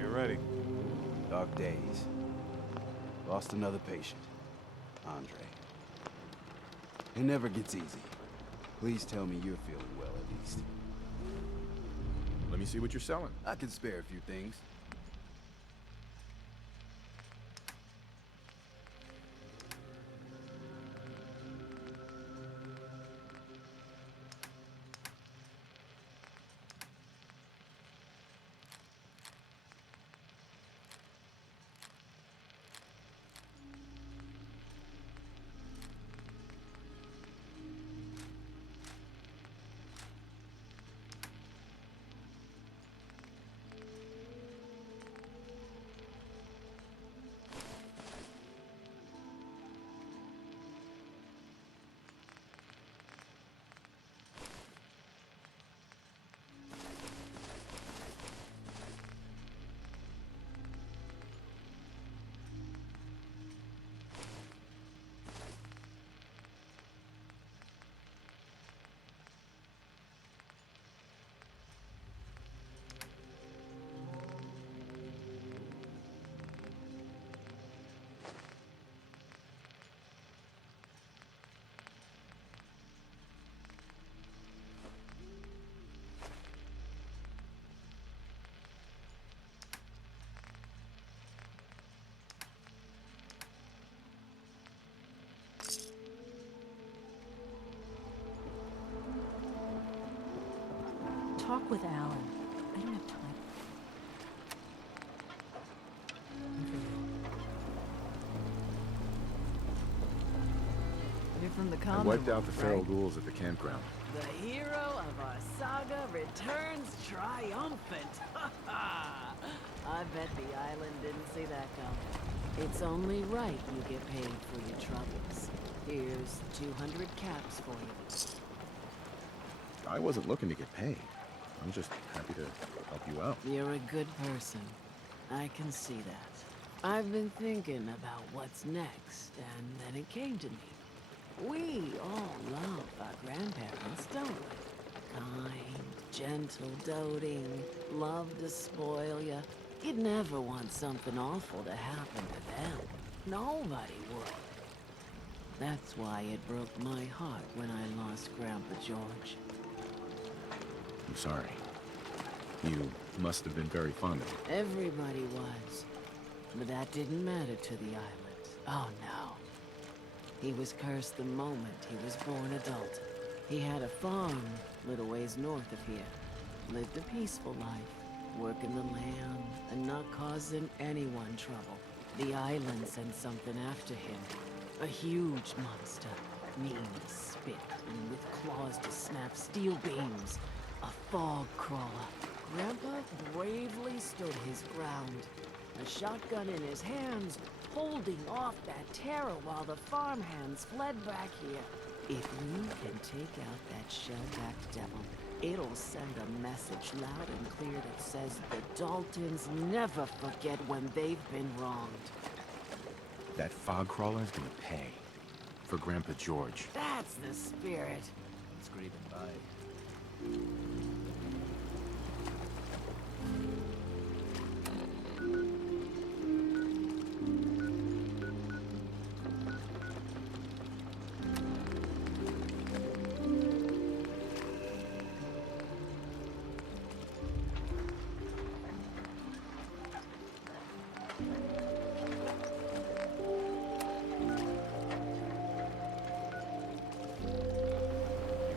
Ready. Dark days. Lost another patient. Andre. It never gets easy. Please tell me you're feeling well at least. Let me see what you're selling. I can spare a few things. talk with Alan. I don't have time. You're from the I Commonwealth, wiped out the feral right? ghouls at the campground. The hero of our saga returns triumphant. I bet the island didn't see that coming. It's only right you get paid for your troubles. Here's 200 caps for you. I wasn't looking to get paid. I'm just happy to help you out. You're a good person. I can see that. I've been thinking about what's next, and then it came to me. We all love our grandparents, don't we? Kind, gentle, doting, love to spoil you. You'd never want something awful to happen to them. Nobody would. That's why it broke my heart when I lost Grandpa George. I'm sorry. You must have been very fond of him. Everybody was. But that didn't matter to the island. Oh no. He was cursed the moment he was born adult. He had a farm, little ways north of here. Lived a peaceful life, working the land and not causing anyone trouble. The island sent something after him. A huge monster, mean to spit and with claws to snap steel beams. A fog crawler. Grandpa bravely stood his ground. A shotgun in his hands, holding off that terror while the farmhands fled back here. If you can take out that shell-backed devil, it'll send a message loud and clear that says the Daltons never forget when they've been wronged. That fog crawler's gonna pay. For Grandpa George. That's the spirit. Scraping by.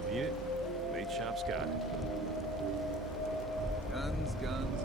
You need it? Bait shop's got it. Guns, guns,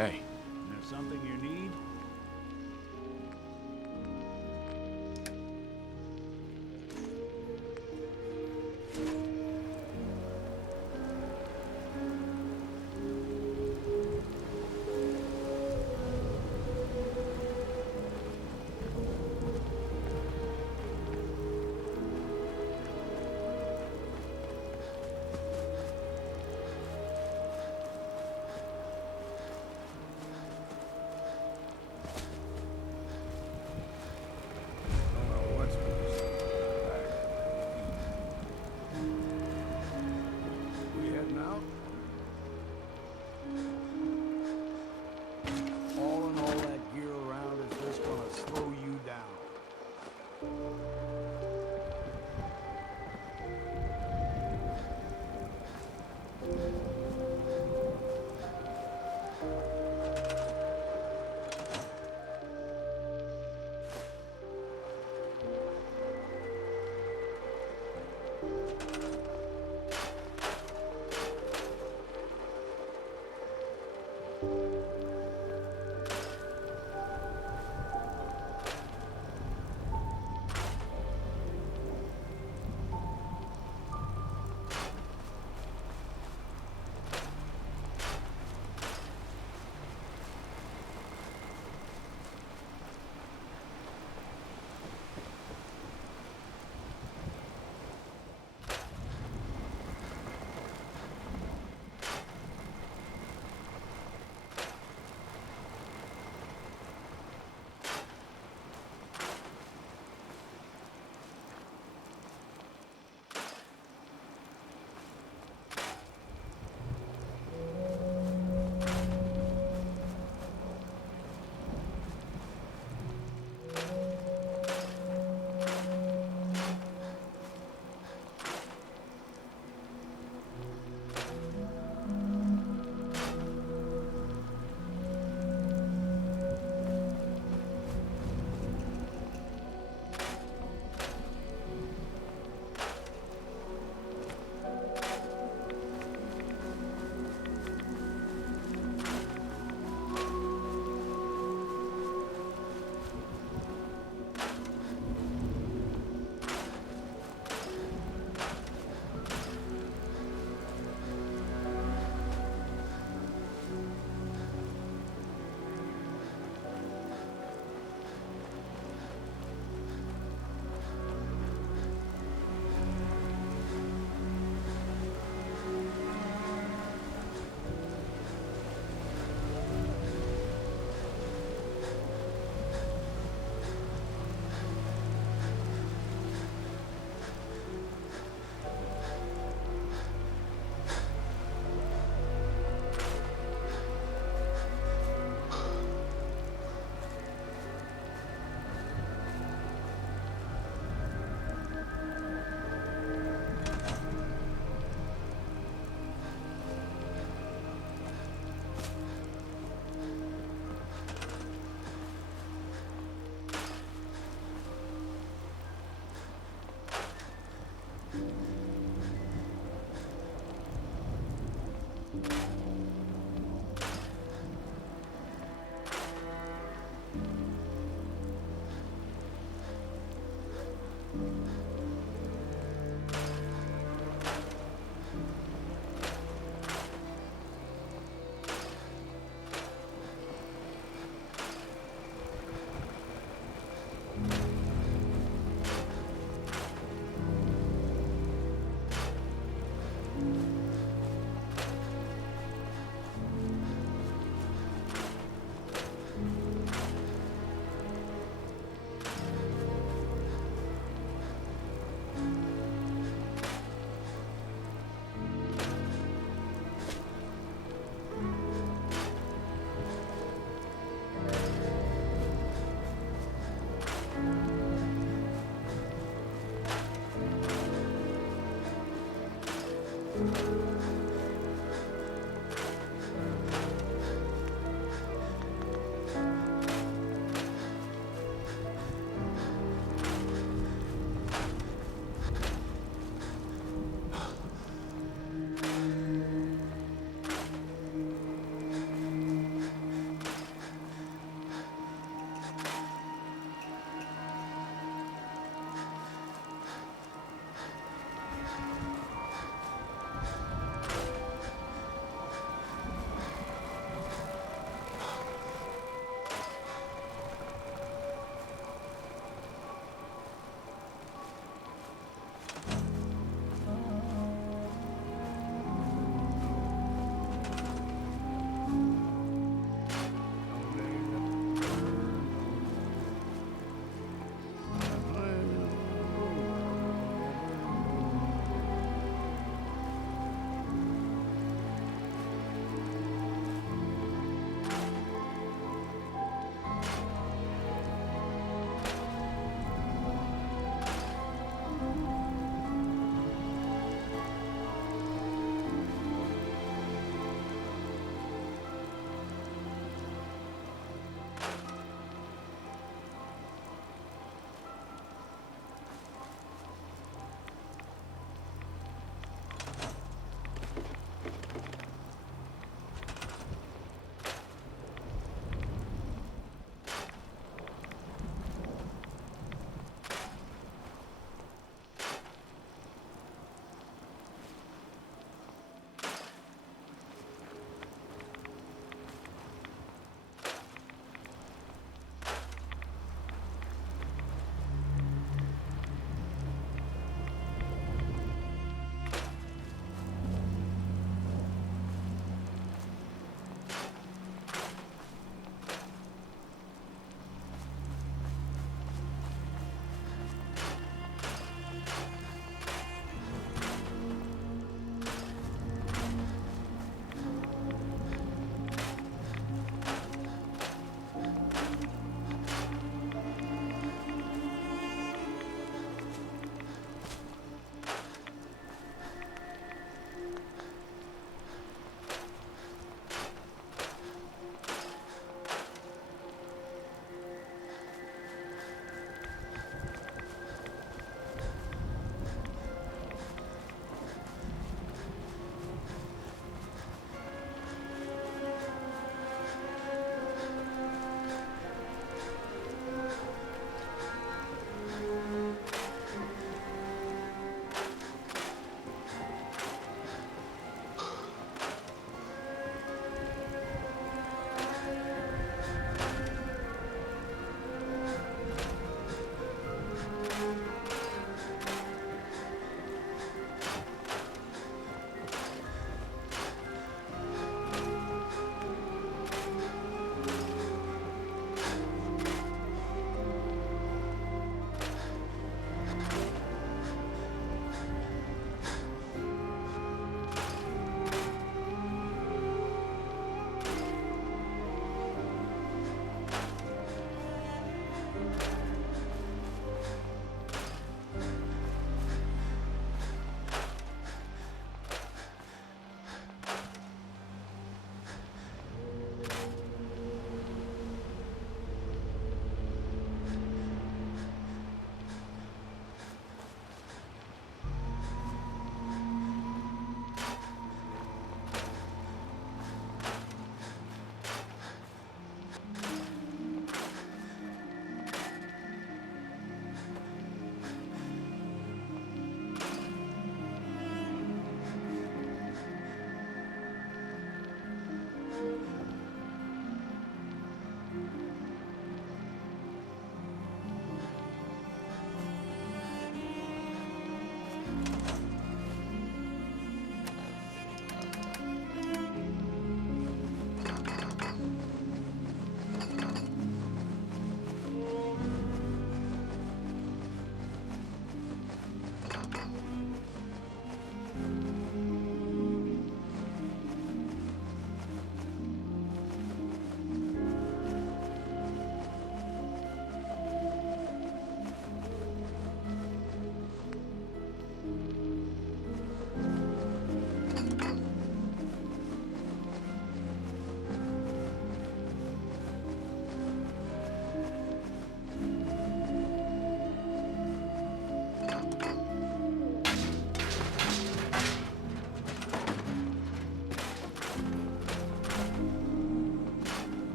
Hey. There's something you need?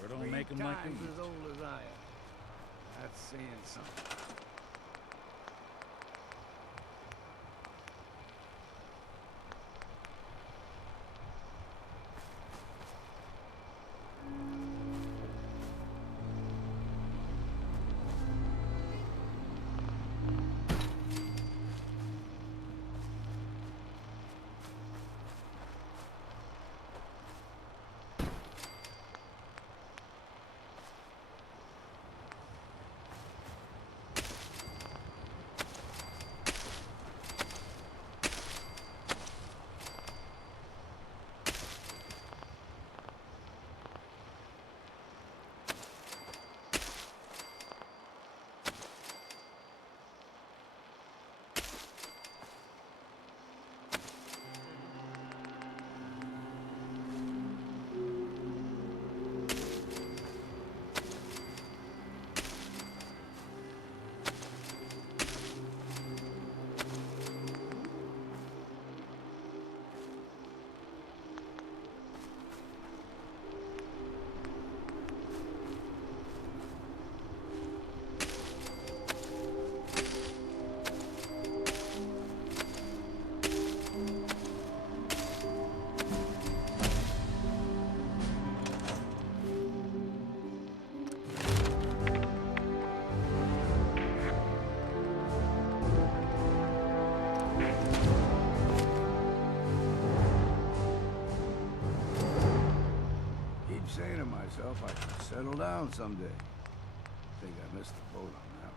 Sure don't make 'em like they times used as to. old as I am. That's saying something. Keep saying to myself I should settle down someday. Think I missed the boat on that one.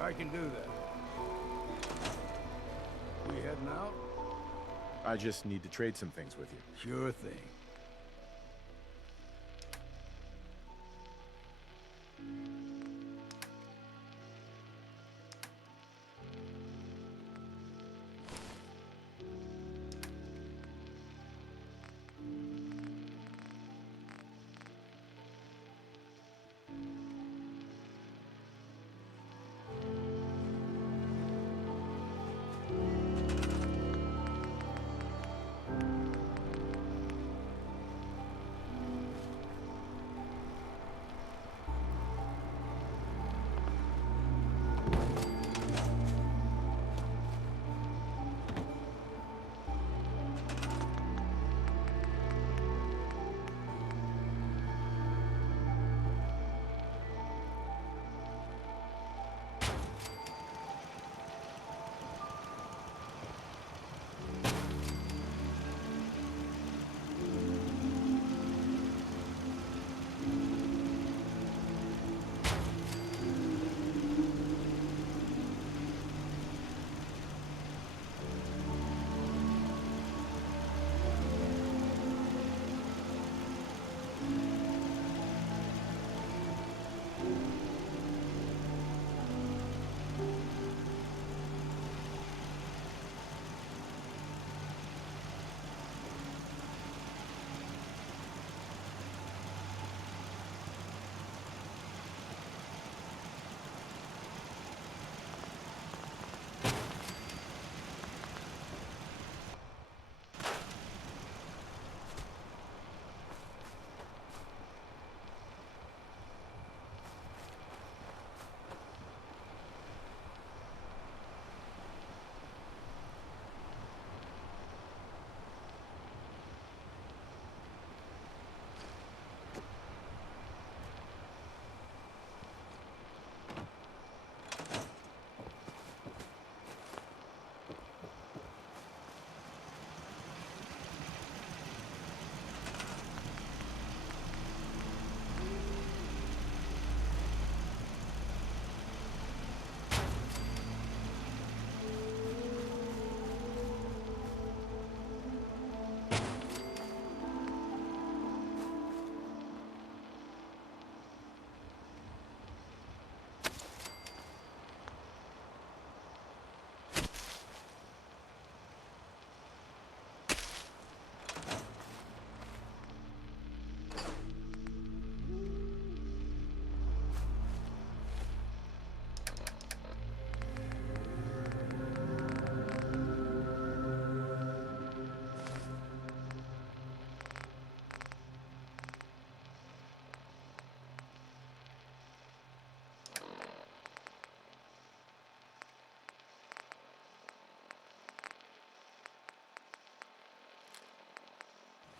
I can do that. We heading out? I just need to trade some things with you. Sure thing.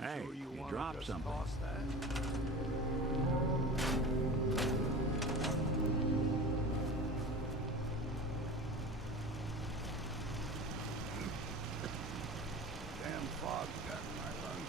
Hey, sure you you want dropped to something. toss that? Damn fog's got in my lungs.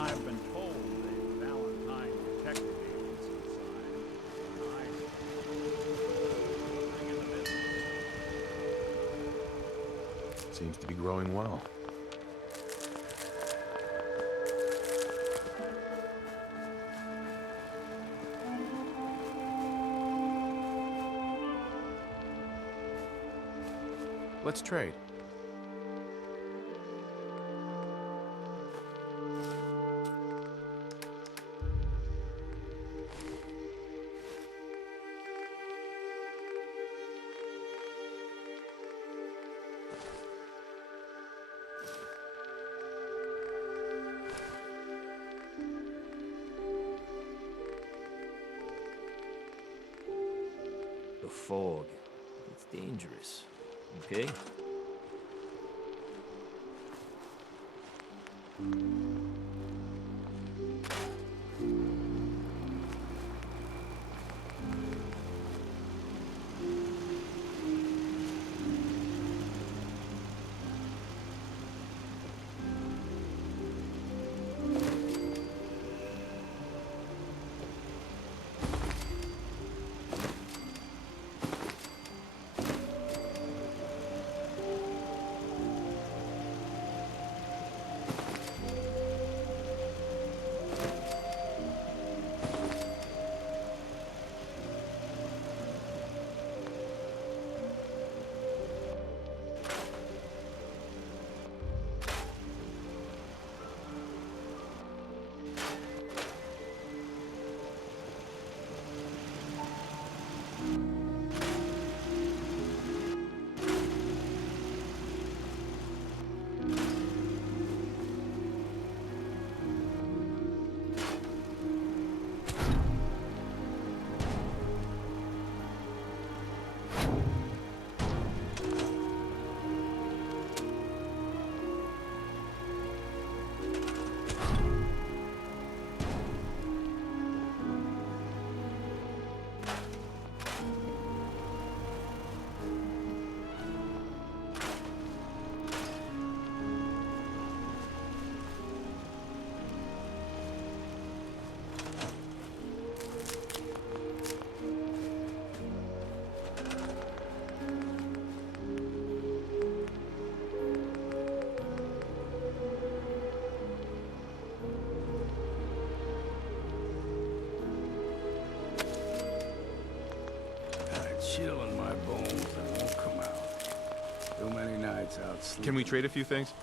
I've been told a Valentine detective agency signed, and I bring in the business. Seems to be growing well. Let's trade. The fog. It's dangerous. Okay? Got a chill in my bones that won't come out. Too many nights out sleeping. Can we trade a few things?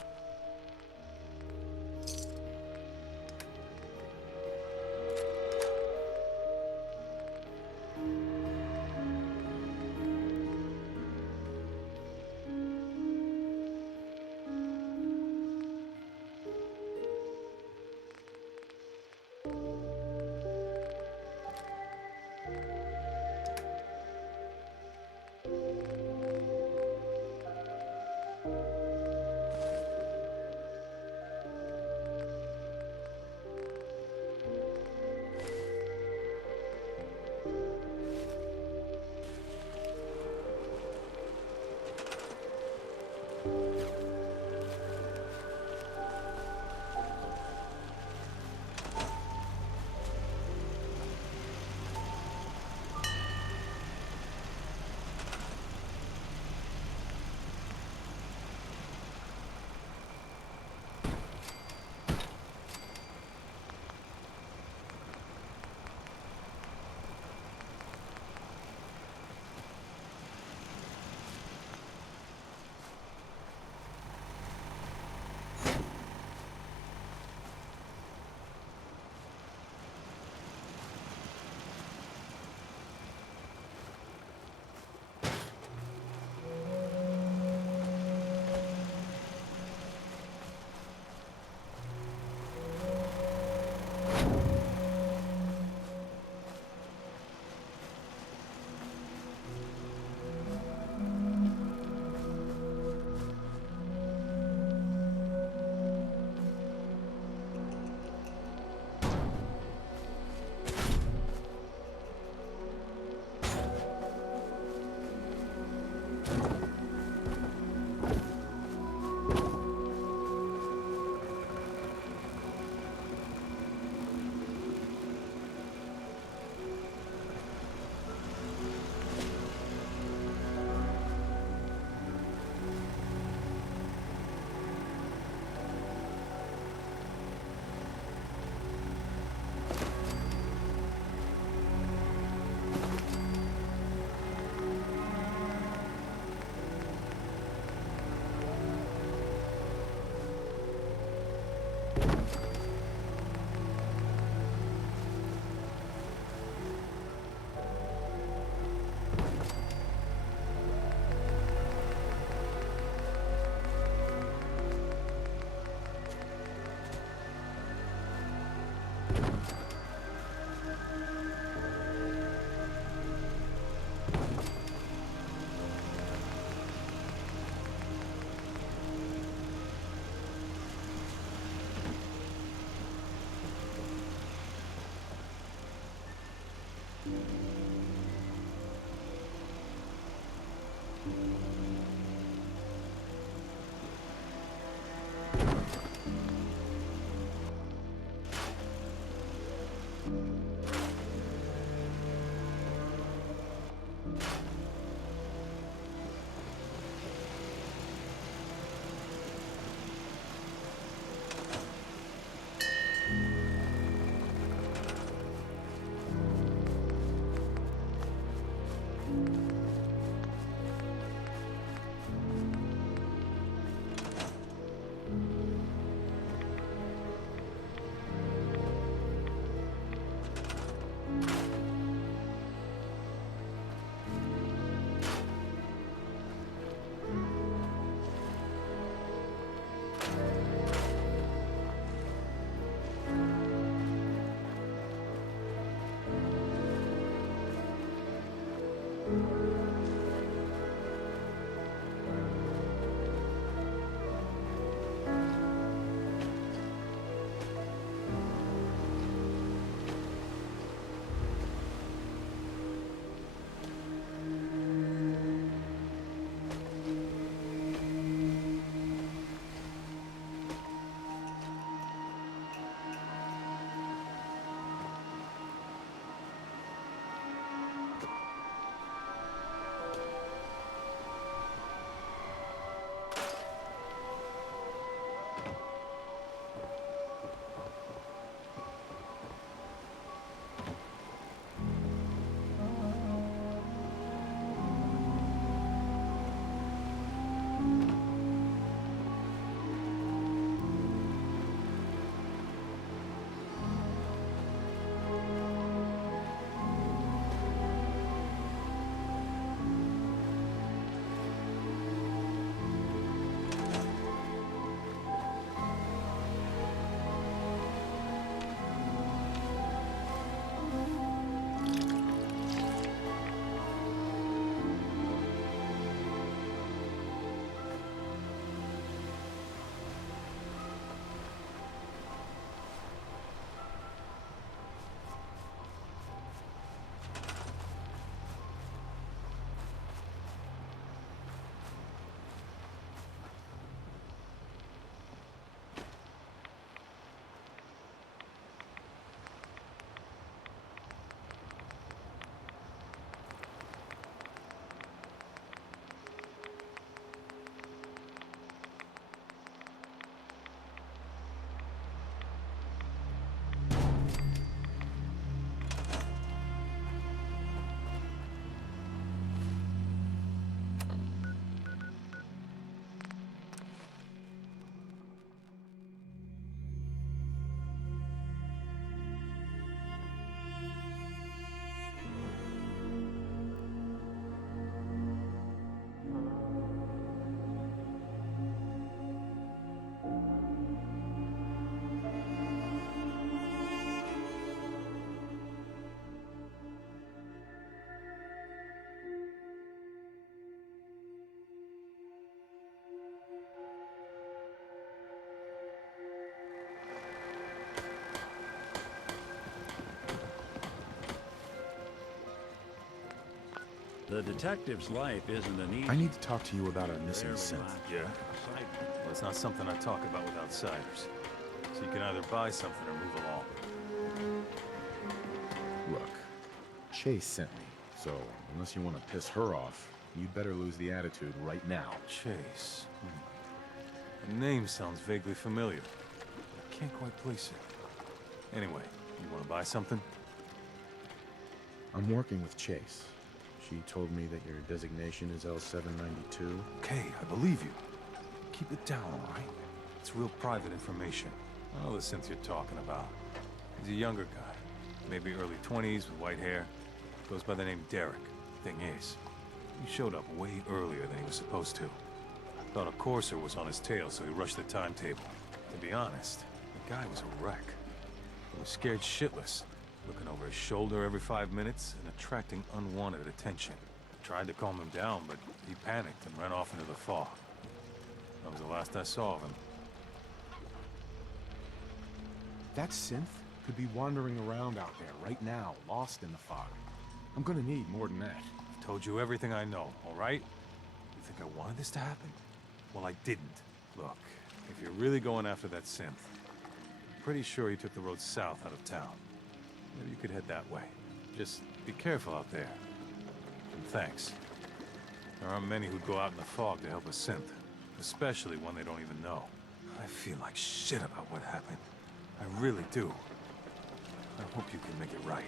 The detective's life isn't an easy... I need to talk to you about our missing synth. Yeah? Well, it's not something I talk about with outsiders. So you can either buy something or move along. Look, Chase sent me, so unless you want to piss her off, you'd better lose the attitude right now. Chase. The name sounds vaguely familiar. I can't quite place it. Anyway, you want to buy something? I'm working with Chase. She told me that your designation is L792. Okay, I believe you. Keep it down, all right? It's real private information. I know the synth you're talking about. He's a younger guy. Maybe early 20s with white hair. Goes by the name Derek. Thing is, he showed up way earlier than he was supposed to. Thought a courser was on his tail, so he rushed the timetable. To be honest, the guy was a wreck. He was scared shitless, looking over his shoulder every 5 minutes and attracting unwanted attention. Tried to calm him down, but he panicked and ran off into the fog. That was the last I saw of him. That synth could be wandering around out there right now, lost in the fog. I'm gonna need more than that. I've told you everything I know, all right? You think I wanted this to happen? Well, I didn't. Look, if you're really going after that synth, I'm pretty sure he took the road south out of town. Maybe you could head that way. Just be careful out there. And thanks. There aren't many who'd go out in the fog to help a synth, especially one they don't even know. I feel like shit about what happened. I really do. I hope you can make it right.